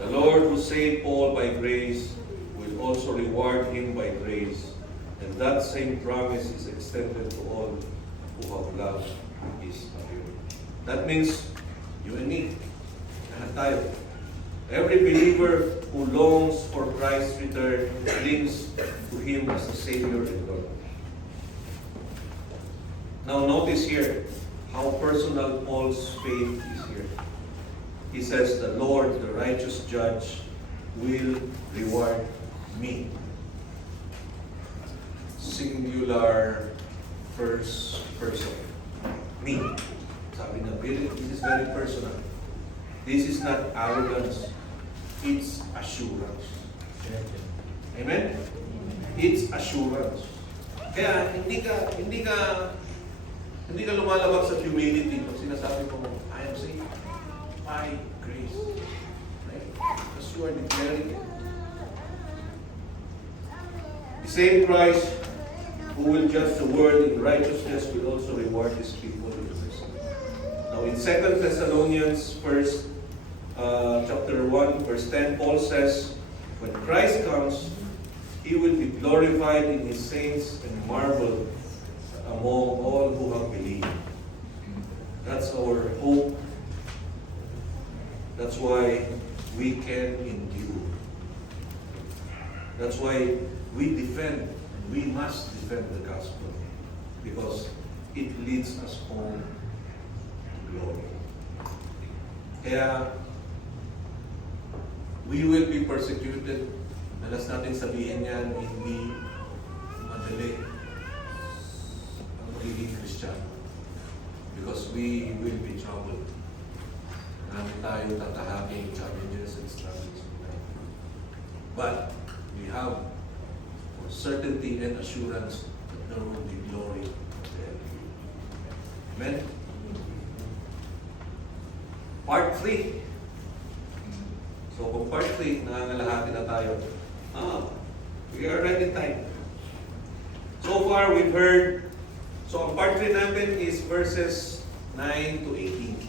The Lord who saved Paul by grace will also reward him by grace. And that same promise is extended to all who have loved His appearing. That means you and me. Lahat tayo. Every believer who longs for Christ's return clings to Him as a Savior and Lord. Now notice here how personal Paul's faith is here. He says, the Lord, the righteous judge, will reward me. Singular first person. Me. Sabi na, this is very personal. This is not arrogance. It's assurance. Amen? It's assurance. Kaya hindi ka lumalabas sa humility pag sinasabi mo, I am saved by grace. Right? Because you are declaring it. The same Christ who will judge the world in righteousness will also reward his people in mercy. Now in 2 Thessalonians chapter 1, verse 10, Paul says, when Christ comes, he will be glorified in his saints and marveled among all who have believed. That's our hope. That's why we can endure. That's why we must defend the gospel, because it leads us home to glory. Kaya, we will be persecuted. Dalas natin sabihin yan, hindi madali ang magiging Kristiyano. Because we will be troubled. Marami tayo tatahaking challenges and struggles. But we have certainty and assurance that there will be glory at the end. Amen? Part 3. So kung part 3, nangangalahati na tayo. We are right in time. So far, we've heard, so ang part 3 natin is verses 9 to 18.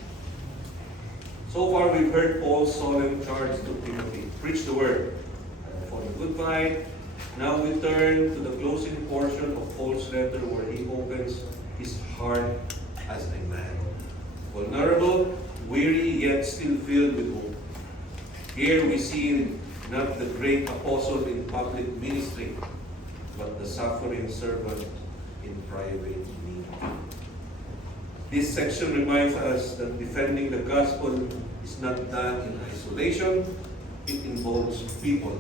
So far, we've heard Paul's solemn charge to Timothy. Preach the word. For the good fight. Now we turn to the closing portion of Paul's letter where he opens his heart as a man. Vulnerable, weary, yet still filled with hope. Here we see not the great apostle in public ministry, but the suffering servant in private need. This section reminds us that defending the gospel is not done in isolation. It involves people,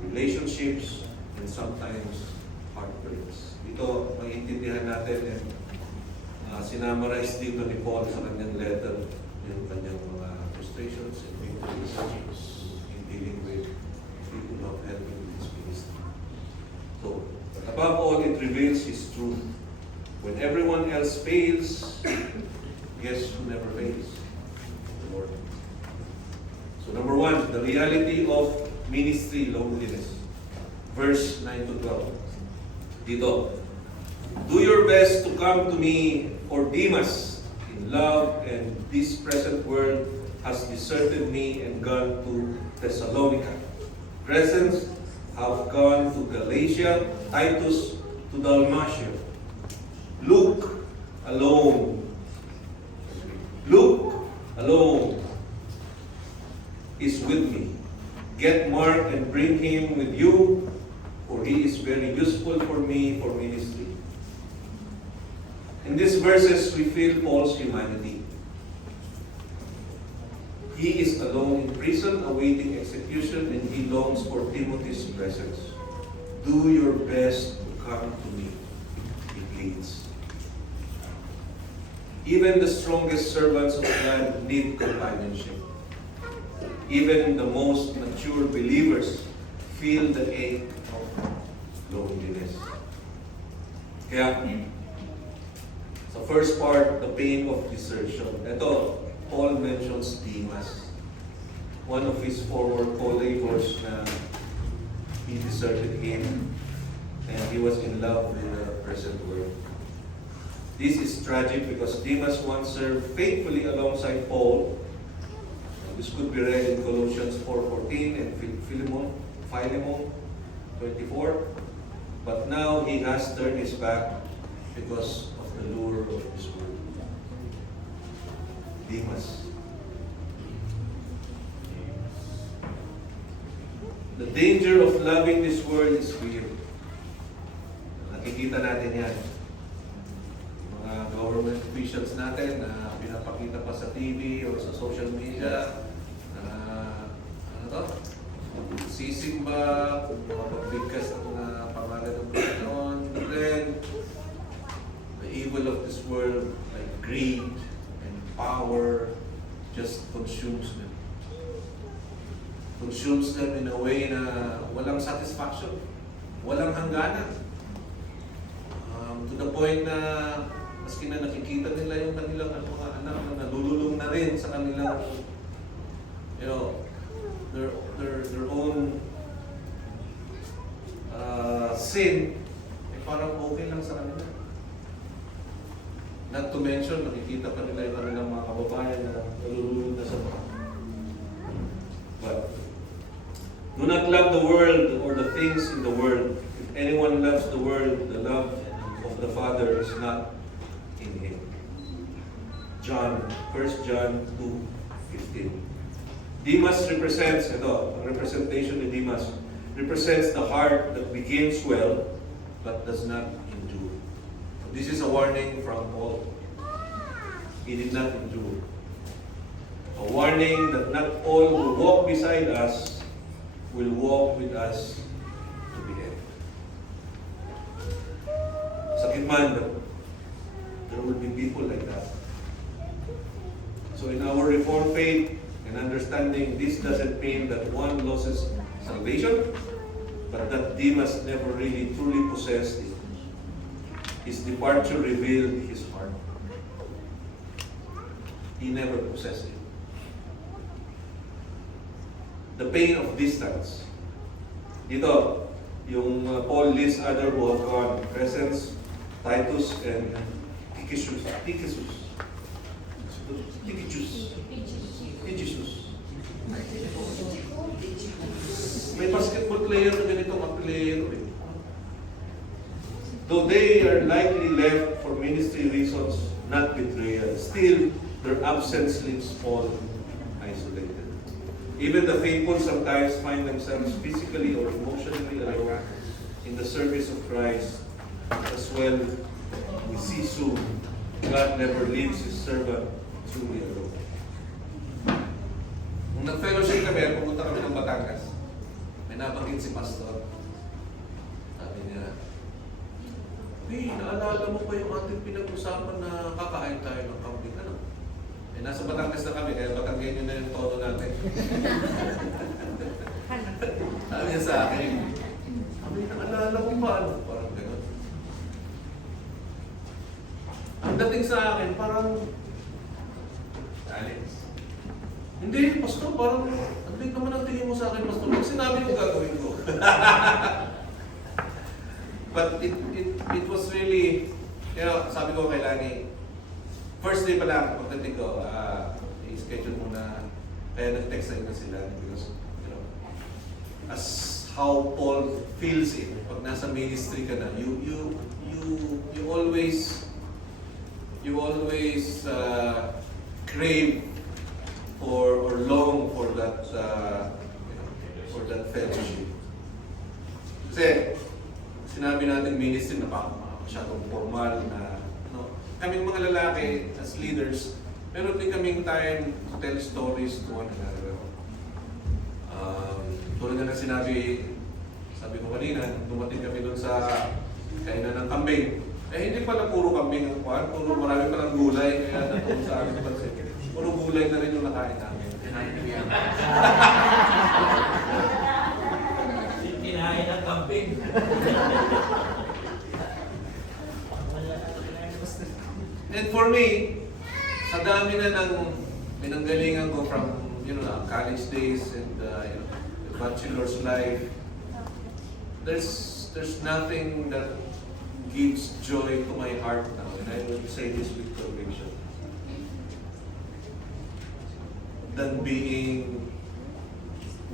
relationships, and sometimes heartbreaks. Ito, maintindihan natin, and sinamarize dito ni Paul sa kanyang letter yung kanyang mga frustrations and victories in dealing with people who have helped him in his ministry. So, but above all, it reveals his truth. When everyone else fails, guess who never fails? The Lord. So number 1, the reality of ministry loneliness. Verse 9 to 12. Dito, do your best to come to me, or Demas, in love, and this present world has deserted me and gone to Thessalonica. Crescens have gone to Galatia, Titus to Dalmatia. Luke alone is with me. Get Mark and bring him with you, for he is very useful for me for ministry. In these verses, we feel Paul's humanity. He is alone in prison, awaiting execution, and he longs for Timothy's presence. Do your best to come to me, he pleads. Even the strongest servants of God need companionship. Even the most mature believers feel the ache of loneliness. Kaya, sa first part, the pain of desertion. Ito, Paul mentions Demas, one of his former co-laborers na he deserted him and he was in love with the present world. This is tragic because Demas once served faithfully alongside Paul. This could be read in Colossians 4:14 and Philemon 24. But now he has turned his back because of the lure of this world. Demas. The danger of loving this world is real. Nakikita natin yan. Mga officials natin na pinapakita pa sa TV o sa social media na ano to? Sisimba, mapagbigkas ng mga pangalan ng Panginoon. But then, the evil of this world, like greed and power, just consumes them. Consumes them in a way na walang satisfaction, walang hangganan. To the point na maski na nakikita nila yung kanilang mga anak na nalululong na rin sa kanilang, you know, their own sin, eh parang okay lang sa kanila. Not to mention, nakikita pa nila yung kanilang mga kababayan na nalululong na sa mga. But, do not love the world or the things in the world. If anyone loves the world, the love of the Father is not in him. 1 John 2:15. Demas represents, ito, ang representation ni Demas, represents the heart that begins well but does not endure. This is a warning from Paul. He did not endure. A warning that not all who walk beside us will walk with us to the end. Sakit man, but there will be people like that. So in our Reformed faith and understanding, this doesn't mean that one loses salvation, but that Demas never really truly possessed it. His departure revealed his heart. He never possessed it. The pain of distance. Dito, yung Paul lists other who have gone, Crescens, Titus, and Tychicus. May basketball player na ganitong apelyido eh. Though they are likely left for ministry reasons, not betrayal, still their absence leaves Paul isolated. Even the faithful sometimes find themselves physically or emotionally alone in the service of Christ. As well, we see soon, God never leaves His servant truly alone. Nung nag-fellowship kami, pumunta kami ng Batangas. May nabanggit si Pastor. Sabi niya, hey, naalala mo pa yung ating pinag-usapan na kakain tayo ng kambing, ano? Eh, nasa Batangas na kami, kaya Batanggenyo na yung tono natin. Sabi niya sa akin, sabi, naalala mo pa, ano? Parang gano'n. Ang dating sa akin, parang, Alex, hindi, Pastor, parang, ang lig naman ang tingin mo sa akin, Pastor. Pag sinabi ko, gagawin ko. But it was really, you know, sabi ko kay Lani, first day pa lang, pagdating ko, i-schedule muna, kaya nag-text na sila because, you know, as how Paul feels it, pag nasa ministry ka na, you always crave for or long for that for that fellowship. Kasi sinabi natin ministry na masyadong formal na kaming mga lalaki as leaders, meron din kaming time to tell stories to one another. Tulad na sinabi, sabi ko kanina, dumating kami doon sa kainan ng kambing. Eh hindi pala puro kambing ang kuhan, puro marami palang gulay, kaya natuwa sa akin pansin. Puro gulay na rin yung nakain namin. Kinain ng kambing. And for me, sa dami na ng pinanggalingan ko from, you know, college days and you know, the bachelor's life, there's nothing that gives joy to my heart now, and I will say this with conviction, than being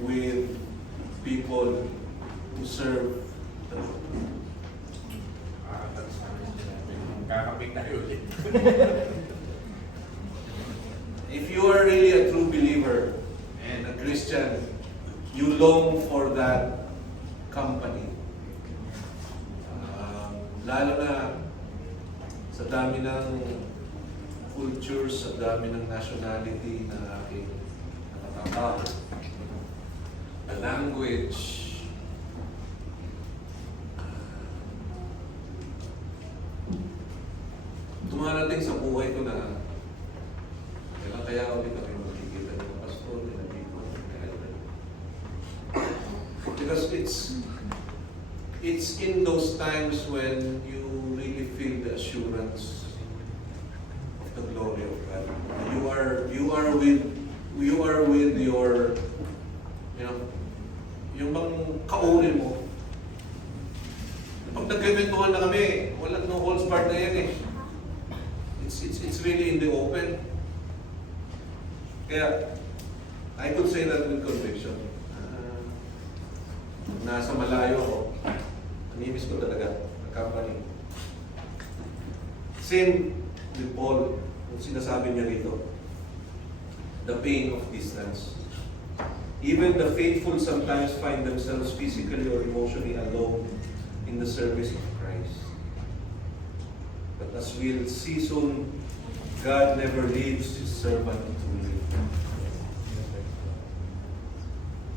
with people who serve the Lord. Kakaping tayo ulit. If you are really a true believer and a Christian, you long for that company. Lalo na sa dami ng dami ng nationality na aking nakatapa. The language. Dumarating sa buhay ko na kailan kaya ulit kami magkikita ng pastor, because it's in those times when you really feel the assurance of the glory of God. You are with your, you know, yung bang kauri mo. Pag nagkwentuhan na kami, walang no holds barred na yan eh. It's really in the open. Kaya, I could say that with conviction. Nasa malayo ako, nanimiss ko talaga ang company. Same with Paul, kung sinasabi niya rito, the pain of distance. Even the faithful sometimes find themselves physically or emotionally alone in the service of Christ. But as we'll see soon, God never leaves His servant to live.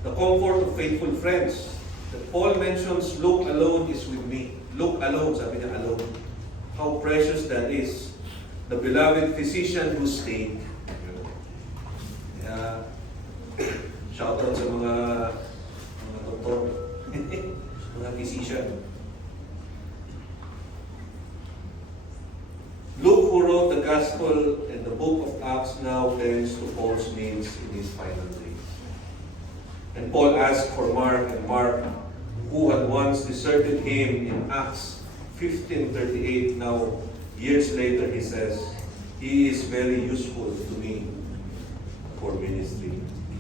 The comfort of faithful friends. That Paul mentions, look alone is with me. Look alone, sabi niya alone. How precious that is. The beloved physician who stayed. Shout out sa mga doktor, mga physician. Luke, who wrote the Gospel and the book of Acts, now tends to Paul's needs in his final days. And Paul asked for Mark, and Mark, who had once deserted him in Acts 15:38, now years later he says, he is very useful to me for ministry.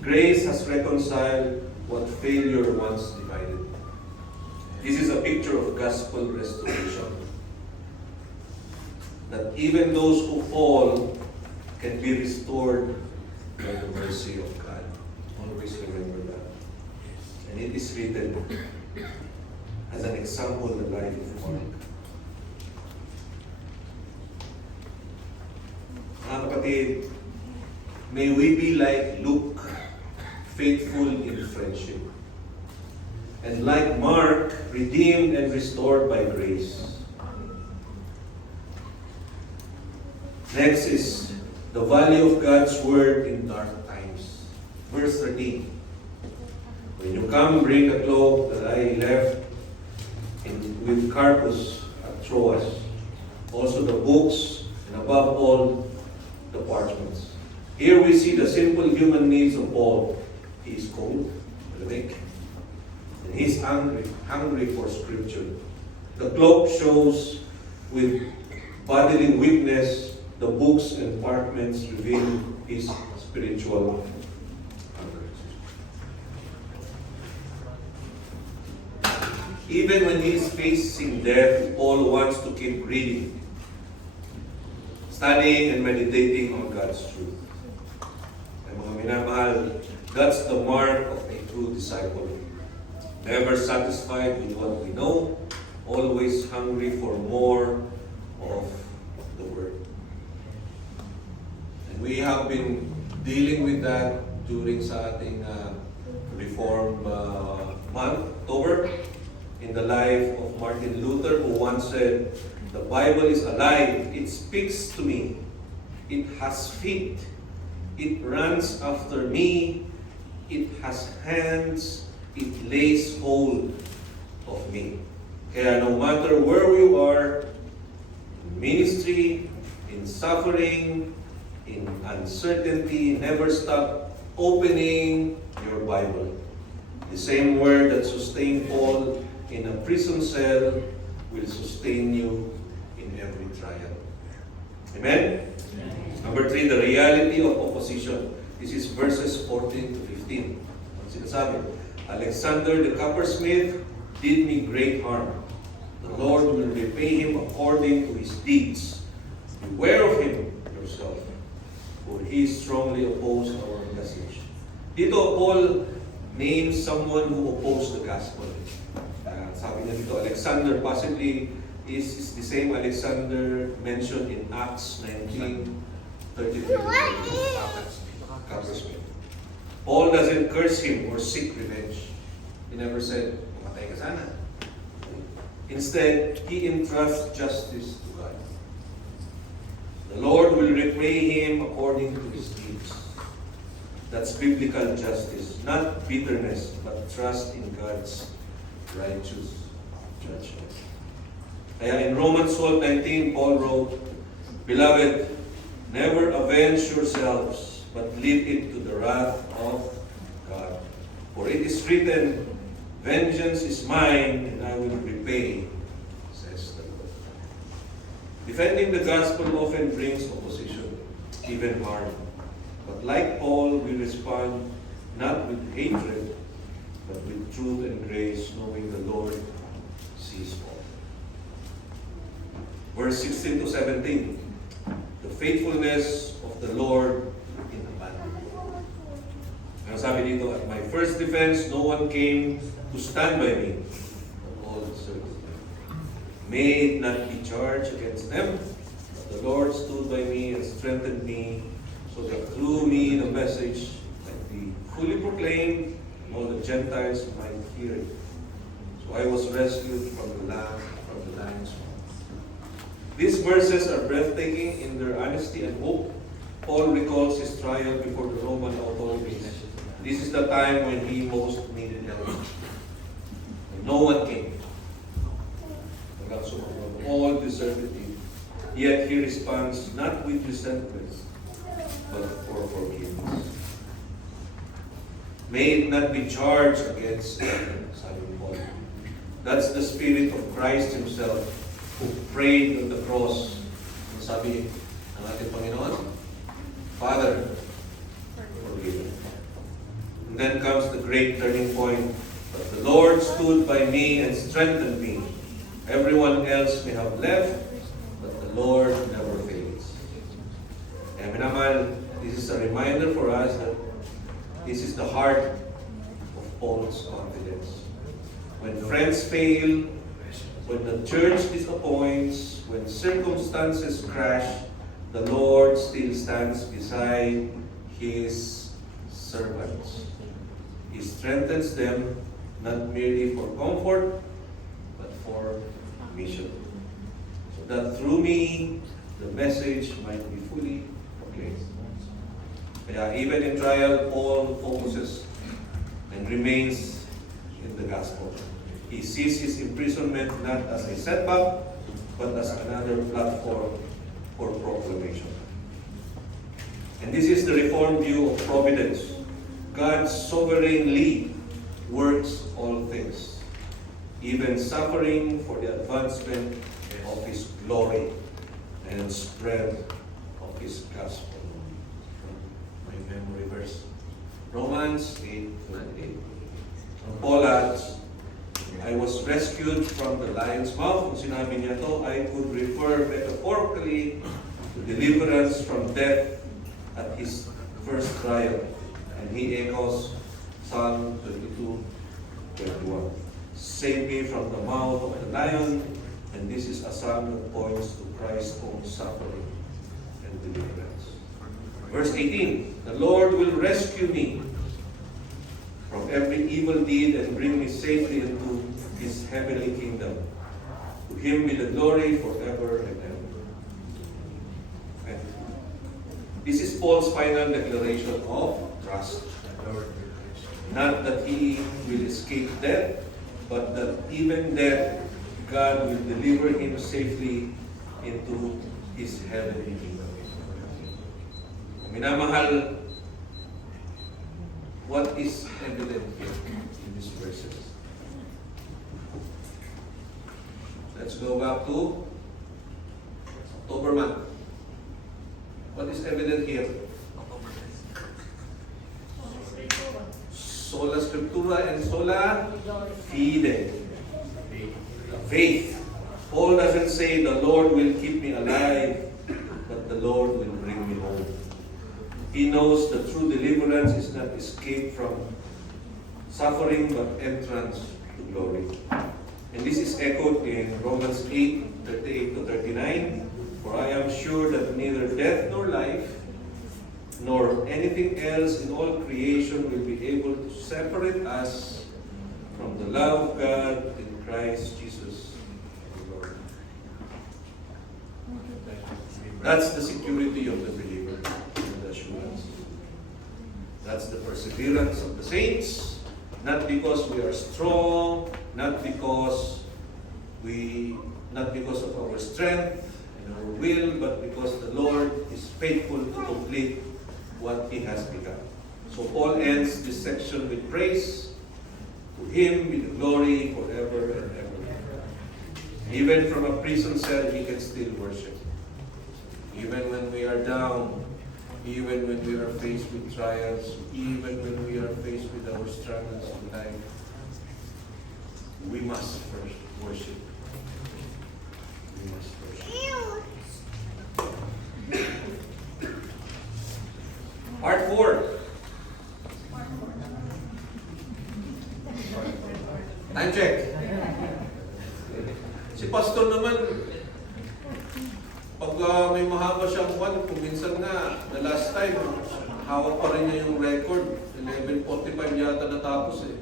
Grace has reconciled what failure once divided. This is a picture of gospel restoration. That even those who fall can be restored by the mercy of God. Always remember that. And it is written as an example in the life of Mark. Mga kapatid, may we be like Luke, faithful in friendship. And like Mark, redeemed and restored by grace. Next is the value of God's word in dark times. Verse 13. When you come, bring the cloak that I left with Carpus at Troas. Also the books, and above all, the parchments. Here we see the simple human needs of Paul. He is cold, weak, and he is hungry for scripture. The cloak shows with bodily weakness. The books and parchments reveal his spiritual hunger. Even when he is facing death, Paul wants to keep reading, studying and meditating on God's truth. Ay mga minamahal, that's the mark of a true disciple. Never satisfied with what we know, always hungry for more of the Word. And we have been dealing with that during sa ating Reform Month, October, in the life of Martin Luther, who once said, "The Bible is alive, it speaks to me, it has feet, it runs after me, it has hands, it lays hold of me." Kaya no matter where you are, in ministry, in suffering, in uncertainty, never stop opening your Bible. The same word that sustained Paul in a prison cell will sustain you in every trial. Amen? Number 3, the reality of opposition. This is verses 14 to 15. Ang sinasabi, Alexander the coppersmith did me great harm. The Lord will repay him according to his deeds. Beware of him yourself, for he strongly opposed our message. Dito, Paul names someone who opposed the gospel. Sabi niya dito, Alexander possibly is the same Alexander mentioned in Acts 19, 33 to 34. Coppersmith. Paul doesn't curse him or seek revenge. He never said, pumatay ka sana. Instead, he entrusts justice to God. The Lord will repay him according to his deeds. That's biblical justice, not bitterness, but trust in God's righteous judgment. Kaya in Romans 12:19, Paul wrote, Beloved, never avenge yourselves, but leave it to the wrath of God. For it is written, Vengeance is mine, and I will repay, says the Lord. Defending the gospel often brings opposition, even harm. But like Paul, we respond not with hatred, but with truth and grace, knowing the Lord sees all. Verse 16 to 17. The faithfulness of the Lord in abundance. Ang sabi dito, at my first defense, no one came to stand by me. But all served me. May it not be charged against them, but the Lord stood by me and strengthened me, so that through me the message might be fully proclaimed, and all the Gentiles might hear it. So I was rescued from the lion's mouth. These verses are breathtaking in their honesty and hope. Paul recalls his trial before the Roman authorities. This is the time when he most needed help. And no one came. All deserted him. Yet he responds not with resentment, but for forgiveness. May it not be charged against them, sabi ni Paul. That's the Spirit of Christ Himself who prayed on the cross. Ang sabi ng ating Panginoon, Father, forgive them. And then comes the great turning point. But the Lord stood by me and strengthened me. Everyone else may have left, but the Lord never fails. Kaya minamahal, this is a reminder for us that this is the heart of Paul's confidence. When friends fail, when the church disappoints, when circumstances crash, the Lord still stands beside His servants. He strengthens them not merely for comfort, but for mission. So that through me, the message might be fully proclaimed. Kaya even in trial, Paul focuses and remains in the gospel. He sees his imprisonment not as a setback, but as another platform for proclamation. And this is the Reformed view of providence. God sovereignly works all things, even suffering for the advancement of His glory and spread of His gospel. My memory verse, Romans 8:28. Paul adds, I was rescued from the lion's mouth. Kung sinabi niya to, I could refer metaphorically to deliverance from death at his first trial. And he echoes Psalm 22:21. Save me from the mouth of the lion. And this is a psalm that points to Christ's own suffering and deliverance. Verse 18, the Lord will rescue me from every evil deed and bring me safely into His heavenly kingdom. To Him be the glory forever and ever. Okay. This is Paul's final declaration of trust. Not that he will escape death, but that even death, God will deliver him safely into His heavenly kingdom. Minamahal, what is evident here in these verses? Let's go back to October month. What is evident here? Sola Scriptura and sola fide. Faith. Paul doesn't say the Lord will keep me alive, but the Lord will bring me home. He knows the true deliverance is not escape from suffering, but entrance to glory. And this is echoed in Romans 8:38 to 39. For I am sure that neither death nor life, nor anything else in all creation will be able to separate us from the love of God in Christ Jesus our Lord. That's the security of the believer and the assurance. That's the perseverance of the saints, not because we are strong, not because of our strength and our will, but because the Lord is faithful to complete what He has begun. So Paul ends this section with praise. To Him be the glory forever and ever. Even from a prison cell, we can still worship. Even when we are down, even when we are faced with trials, even when we are faced with our struggles in life, we must first worship. We must worship. Part 4. Time check. Si Pastor naman, pag may mahaba siyang one, kung minsan nga, the last time, hawak pa rin niya yung record. 11:45 yata natapos eh.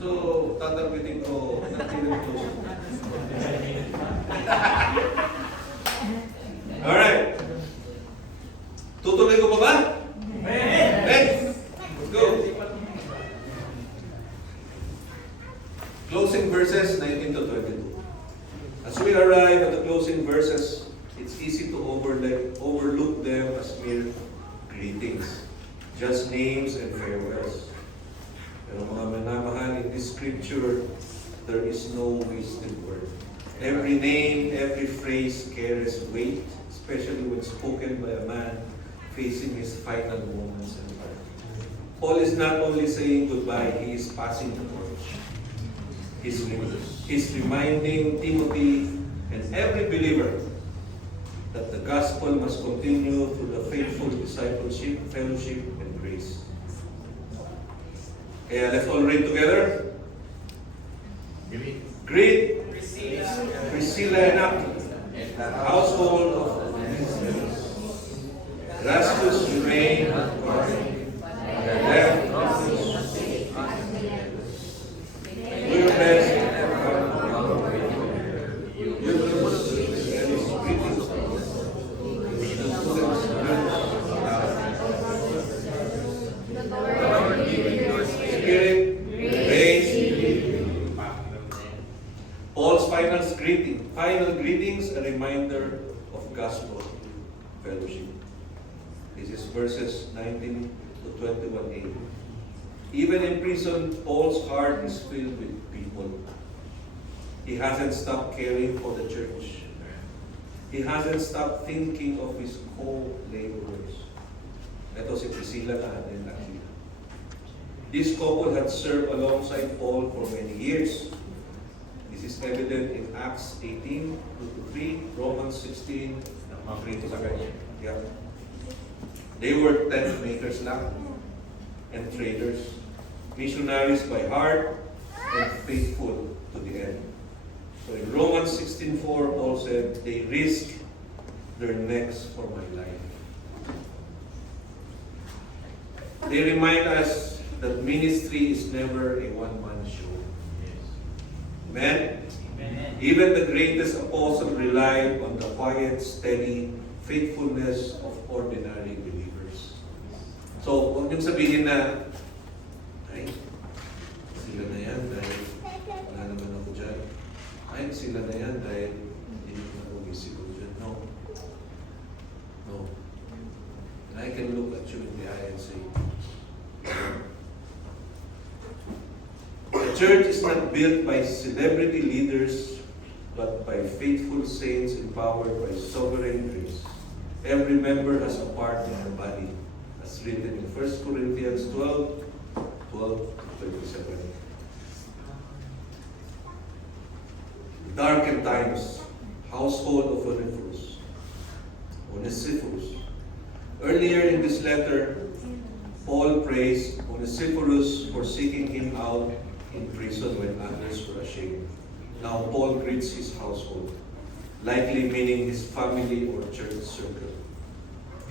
So, tatargetin ko, natin close. Alright. Tutuloy ko pa ba? Let's go. Closing verses 19 to 22. As we arrive at the closing verses, it's easy to overlook them as mere greetings, just names and farewells. Pero mga minamahal, in this scripture, there is no wasted word. Every name, every phrase carries weight, especially when spoken by a man facing his final moments in life. Paul is not only saying goodbye, he is passing the torch. He's reminding Timothy and every believer that the gospel must continue through the faithful discipleship, fellowship, and grace. Okay, let's all read together. Greet Priscilla and Aquila, the household of Erastus remain at Corinth. Left do your best. Paul's final greetings, a reminder of gospel fellowship. This is verses 19 to 21a. Even in prison, Paul's heart is filled with people. He hasn't stopped caring for the church. He hasn't stopped thinking of his co-laborers. Ito si Priscilla and Aquila. This couple had served alongside Paul for many years. This is evident in Acts 18, 2-3, Romans 16, 3-7. Yeah. They were tent makers lang and traders, missionaries by heart and faithful to the end. So in Romans 16:4, Paul said, they risk their necks for my life. They remind us that ministry is never a one-man show. Amen? Amen. Even the greatest apostle relied on the quiet, steady faithfulness of ordinary believers. So, huwag niyong sabihin na, ay, sila na yan dahil wala naman ako dyan. Ay, sila na yan dahil hindi naman ako visible dyan. No. No. And I can look at you in the eye and say, the church is not built by celebrity leaders, but by faithful saints empowered by sovereign grace. Every member has a part in the body, as written in 1 Corinthians 12:37. Darkened times, household of Onesiphorus. Earlier in this letter, Paul praised Onesiphorus for seeking him out in prison when others were ashamed. Now Paul greets his household, likely meaning his family or church circle.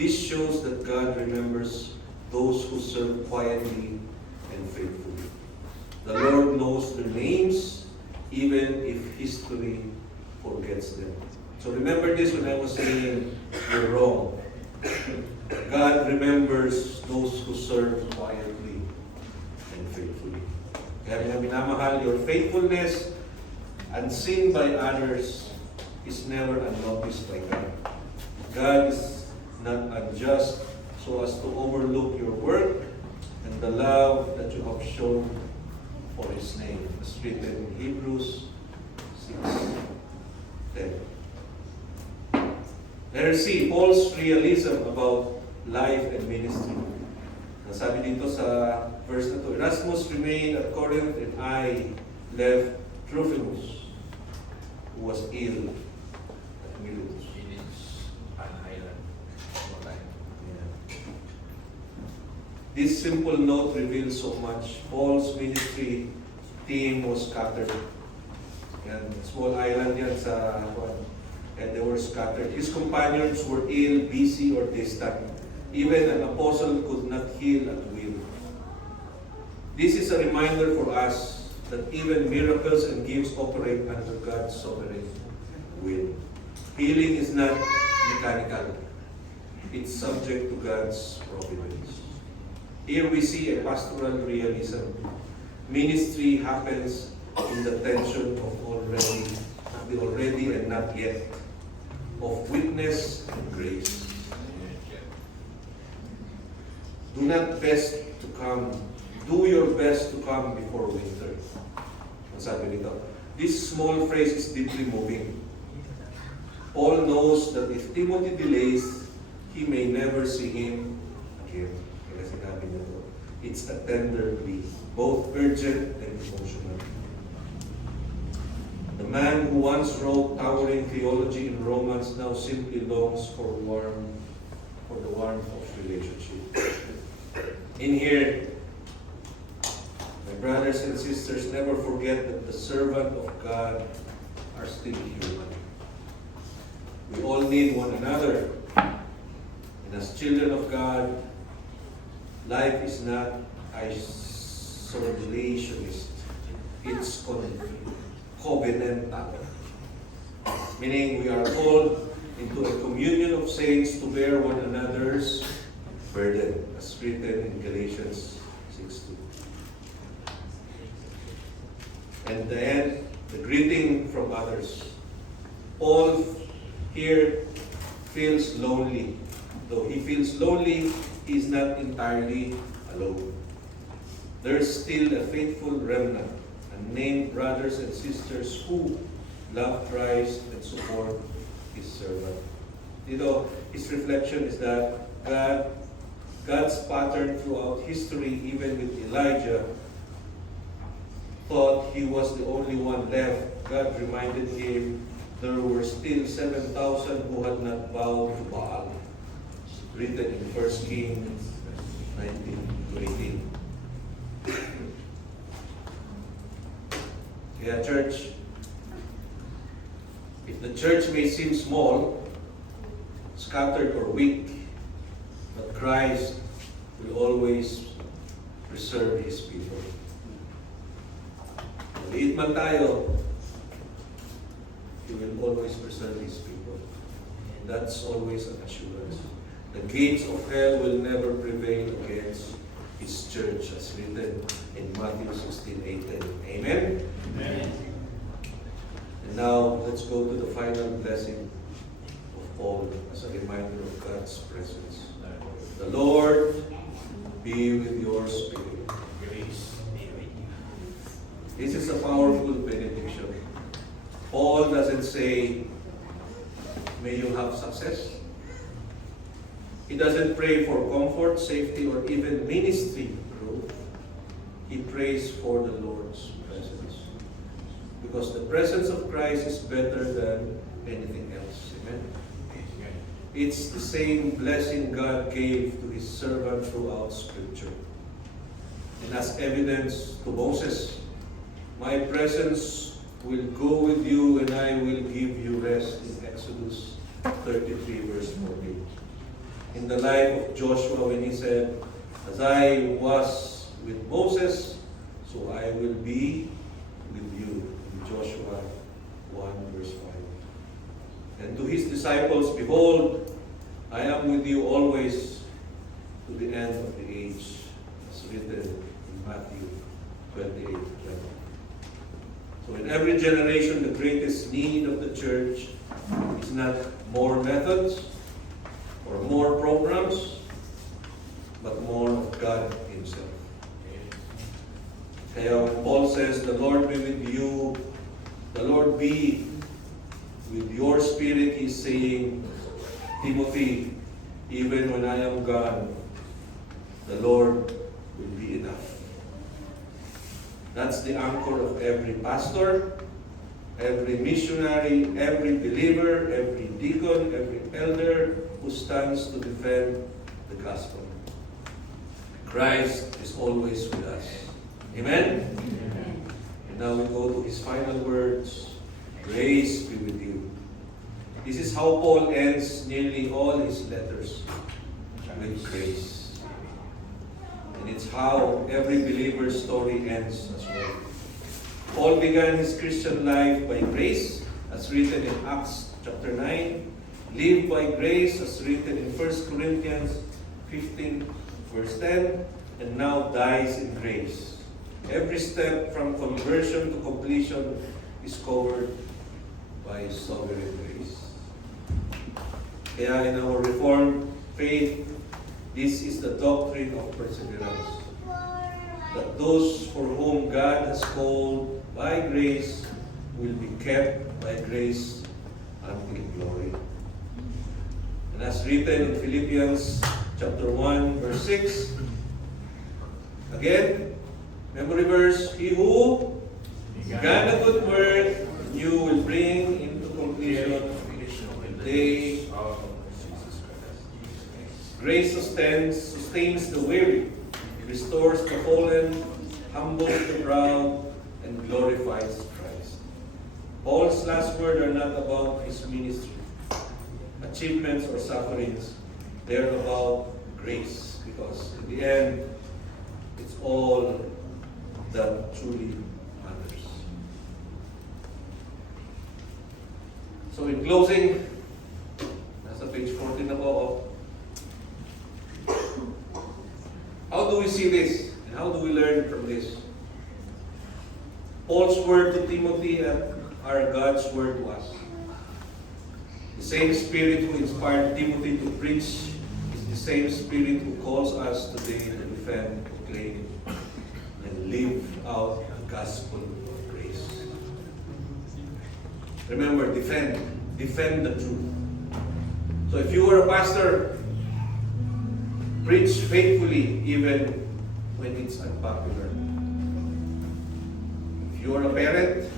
This shows that God remembers those who serve quietly and faithfully. The Lord knows their names, even if history forgets them. So remember this when I was saying you're wrong. God remembers those who serve quietly and faithfully. Kaya mga minamahal, your faithfulness unseen by others is never unnoticed by God. God is not unjust so as to overlook your work and the love that you have shown for His name. As written in Hebrews 6:10. Letter C, Paul's realism about life and ministry. Nasabi dito sa verse na to, Erasmus remained at Corinth and I left Trophimus, who was ill at Miletus. It is an island. This simple note reveals so much. Paul's ministry team was scattered. Yan, small island yan sa and they were scattered. His companions were ill, busy, or distant. Even an apostle could not heal at will. This is a reminder for us that even miracles and gifts operate under God's sovereign will. Healing is not mechanical. It's subject to God's providence. Here we see a pastoral realism. Ministry happens in the tension of the already and not yet, of witness and grace. Do your best to come before winter. Ang sabi nito. This small phrase is deeply moving. Paul knows that if Timothy delays, he may never see him again. Kaya sinabi nito, it's a tender plea, both urgent and emotional. The man who once wrote towering theology in Romans now simply longs for the warmth of relationship. In here, my brothers and sisters, never forget that the servant of God are still human. We all need one another. And as children of God, life is not isolationist. It's covenantal. Meaning we are called into a communion of saints to bear one another's burden, as written in Galatians 6:2. And then the greeting from others. Paul here feels lonely. Though he feels lonely, he is not entirely alone. There is still a faithful remnant, unnamed brothers and sisters who love Christ and support His servant. His reflection is that God's pattern throughout history, even with Elijah, thought he was the only one left. God reminded him there were still 7,000 who had not bowed to Baal. Written in 1 Kings 19-18. Kaya church, if the church may seem small, scattered or weak, but Christ will always preserve His people. Maliit man tayo, He will always preserve His people. And that's always an assurance. The gates of hell will never prevail against His church, as written in Matthew 16:18. Amen? Amen. And now, let's go to the final blessing of Paul as a reminder of God's presence. The Lord be with your spirit. Grace be with you. This is a powerful benediction. Paul doesn't say, may you have success. He doesn't pray for comfort, safety, or even ministry growth. He prays for the Lord's presence. Because the presence of Christ is better than anything else. Amen? It's the same blessing God gave to His servant throughout Scripture. And as evidence to Moses, my presence will go with you and I will give you rest in Exodus 33 verse 14. in the life of Joshua when he said, "As I was with Moses, so I will be with you." In Joshua 1 verse 5. And to his disciples, "Behold, I am with you always to the end of the age," as written in Matthew 28:20. So in every generation, the greatest need of the church is not more methods or more programs, but more of God Himself. Kaya when Paul says, "The Lord be with you," the Lord be with your spirit, He's saying, "Timothy, even when I am gone, the Lord will be enough." That's the anchor of every pastor, every missionary, every believer, every deacon, every elder who stands to defend the gospel. Christ is always with us. Amen? And now we go to his final words. Grace be with you. This is how Paul ends nearly all his letters, with grace. And it's how every believer's story ends as well. Paul began his Christian life by grace, as written in Acts chapter 9. Live by grace, as written in 1 Corinthians 15 verse 10. And now dies in grace. Every step from conversion to completion is covered by His sovereign grace. Kaya in our Reformed faith, this is the doctrine of perseverance. That those for whom God has called by grace will be kept by grace until glory. And as written in Philippians chapter 1 verse 6, again, memory verse, "He who began a good work in you will bring into completion the day of Jesus Christ." Grace sustains the weary, restores the fallen, humbles the proud, and glorifies Christ. Paul's last words are not about his ministry, achievements, or sufferings. They're about grace, because in the end, it's all that truly matters. So in closing, nasa page 14 na po. How do we see this? And how do we learn from this? Paul's word to Timothy are God's word to us. The same Spirit who inspired Timothy to preach is the same Spirit who calls us today to defend, proclaim, and live out the gospel of grace. Remember, defend the truth. So if you were a pastor, preach faithfully even when it's unpopular. If you are a parent,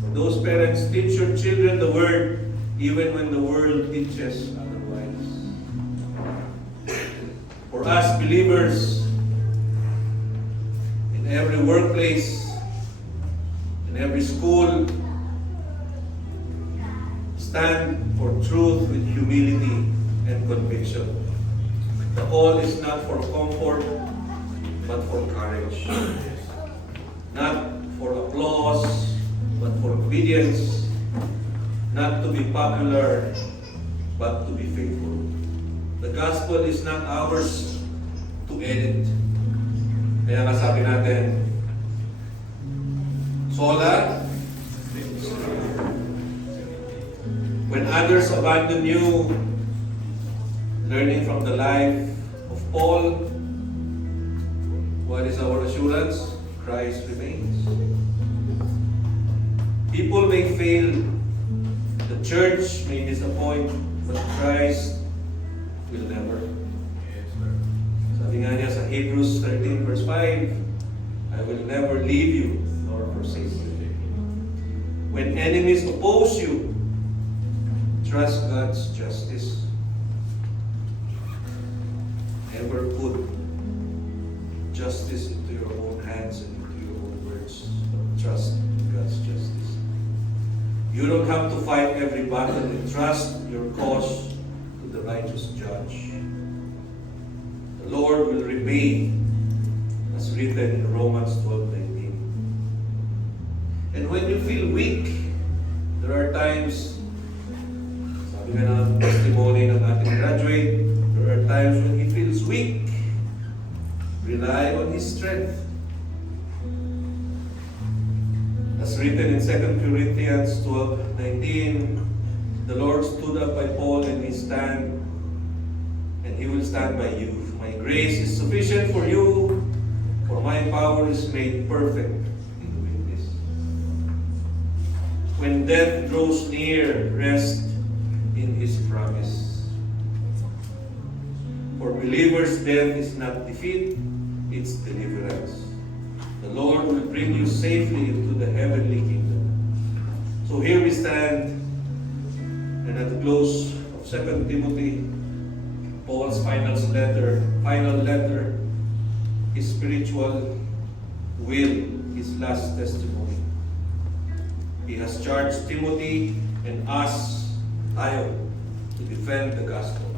for those parents, teach your children the word even when the world teaches otherwise. For us believers, in every workplace, in every school, stand for truth with humility and conviction. The call is not for comfort, but for courage. Not for applause, but for obedience. Not to be popular, but to be faithful. The gospel is not ours to edit. Kaya nga sabi natin, sola, when others abandon you, learning from the life of Paul, what is our assurance? Christ remains. People may fail, the church may disappoint, but Christ will never. Sabi nga niya sa Hebrews 13 verse 5, "I will never leave you nor forsake you." When enemies oppose you, trust God's justice. Never put justice into your own hands and into your own words, but trust God's justice. You don't have to fight every battle and trust your cause to to the righteous judge. The Lord will repay, as written in Romans 12:19. And when you feel weak, there are times, sabi nga ng testimony ng ating graduate, there are times when he feels weak. Rely on his strength. As written in 2 Corinthians 12:19, the Lord stood up by Paul and he will stand by you. My grace is sufficient for you, for my power is made perfect in the weakness. When death draws near, rest in his promise. For believers, death is not defeat, it's deliverance. The Lord will bring you safely into the heavenly kingdom. So here we stand, and at the close of 2 Timothy, Paul's final letter, his spiritual will, his last testimony. He has charged Timothy and us, tayo, to defend the gospel.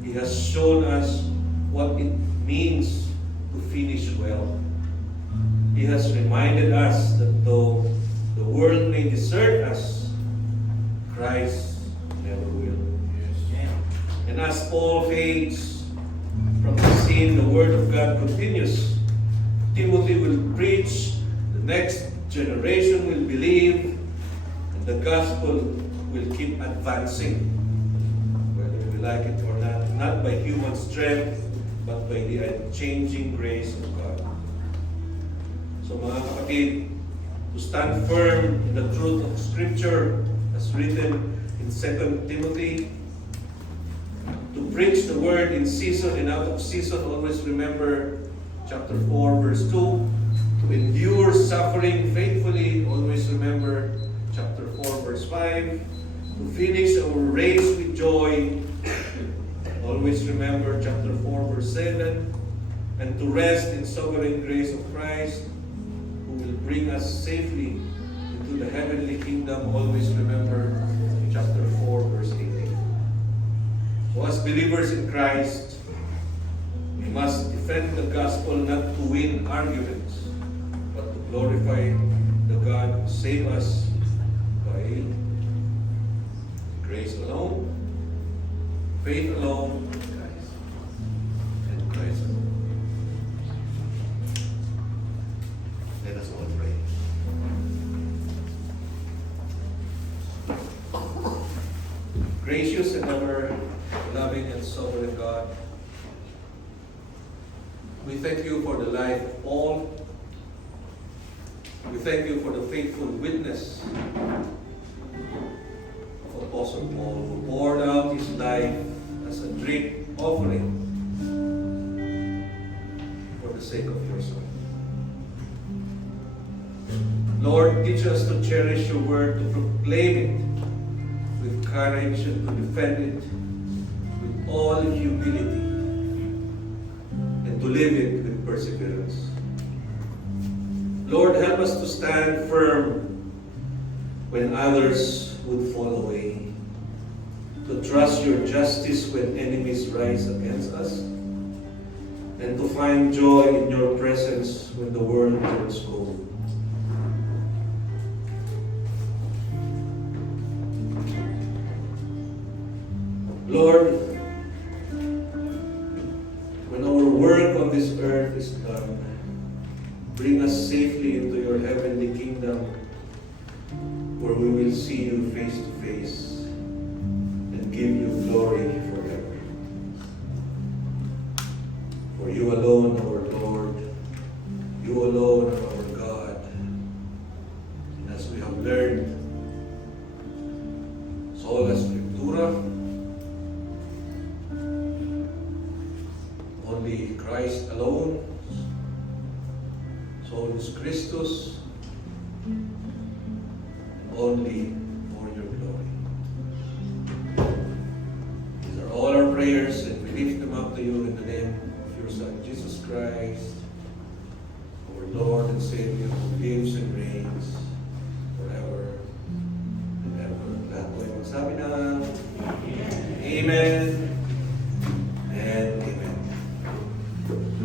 He has shown us what it means to finish well. He has reminded us that though the world may desert us, Christ never will. And as Paul fades from the scene, the Word of God continues. Timothy will preach, the next generation will believe, and the gospel will keep advancing, whether we like it or not by human strength, but by the unchanging grace of God. So mga kapatid, to stand firm in the truth of Scripture, as written in 2 Timothy, to preach the word in season and out of season, always remember chapter 4, verse 2. To endure suffering faithfully, always remember chapter 4, verse 5. To finish our race with joy, always remember chapter 4, verse 7. And to rest in sovereign grace of Christ, who will bring us safely into the heavenly kingdom, always remember chapter 4, verse 18. So as believers in Christ, we must defend the gospel not to win arguments, but to glorify the God who saved us by grace alone, faith alone, and Christ alone. Let us all pray. Gracious and ever loving and sovereign God, we thank you for the life of Paul. We thank you for the faithful witness of Apostle Paul, who poured out his life as a drink offering for the sake of your Son. Lord, teach us to cherish your word, to proclaim it with courage and to defend it with all humility, and to live it with perseverance. Lord, help us to stand firm when others would fall away, to trust your justice when enemies rise against us, and to find joy in your presence when the world turns cold. Lord, when our work on this earth is done, bring us safely into your heavenly kingdom, where we will see you face to face and give you glory forever. For you alone, our Lord, you alone are our God. And as we have learned, sola scriptura, only Christ alone, solus Christus, only for your glory. These are all our prayers, and we lift them up to you in the name of your Son, Jesus Christ, our Lord and Savior, who lives and reigns forever and ever. Lahat po ay magsabi na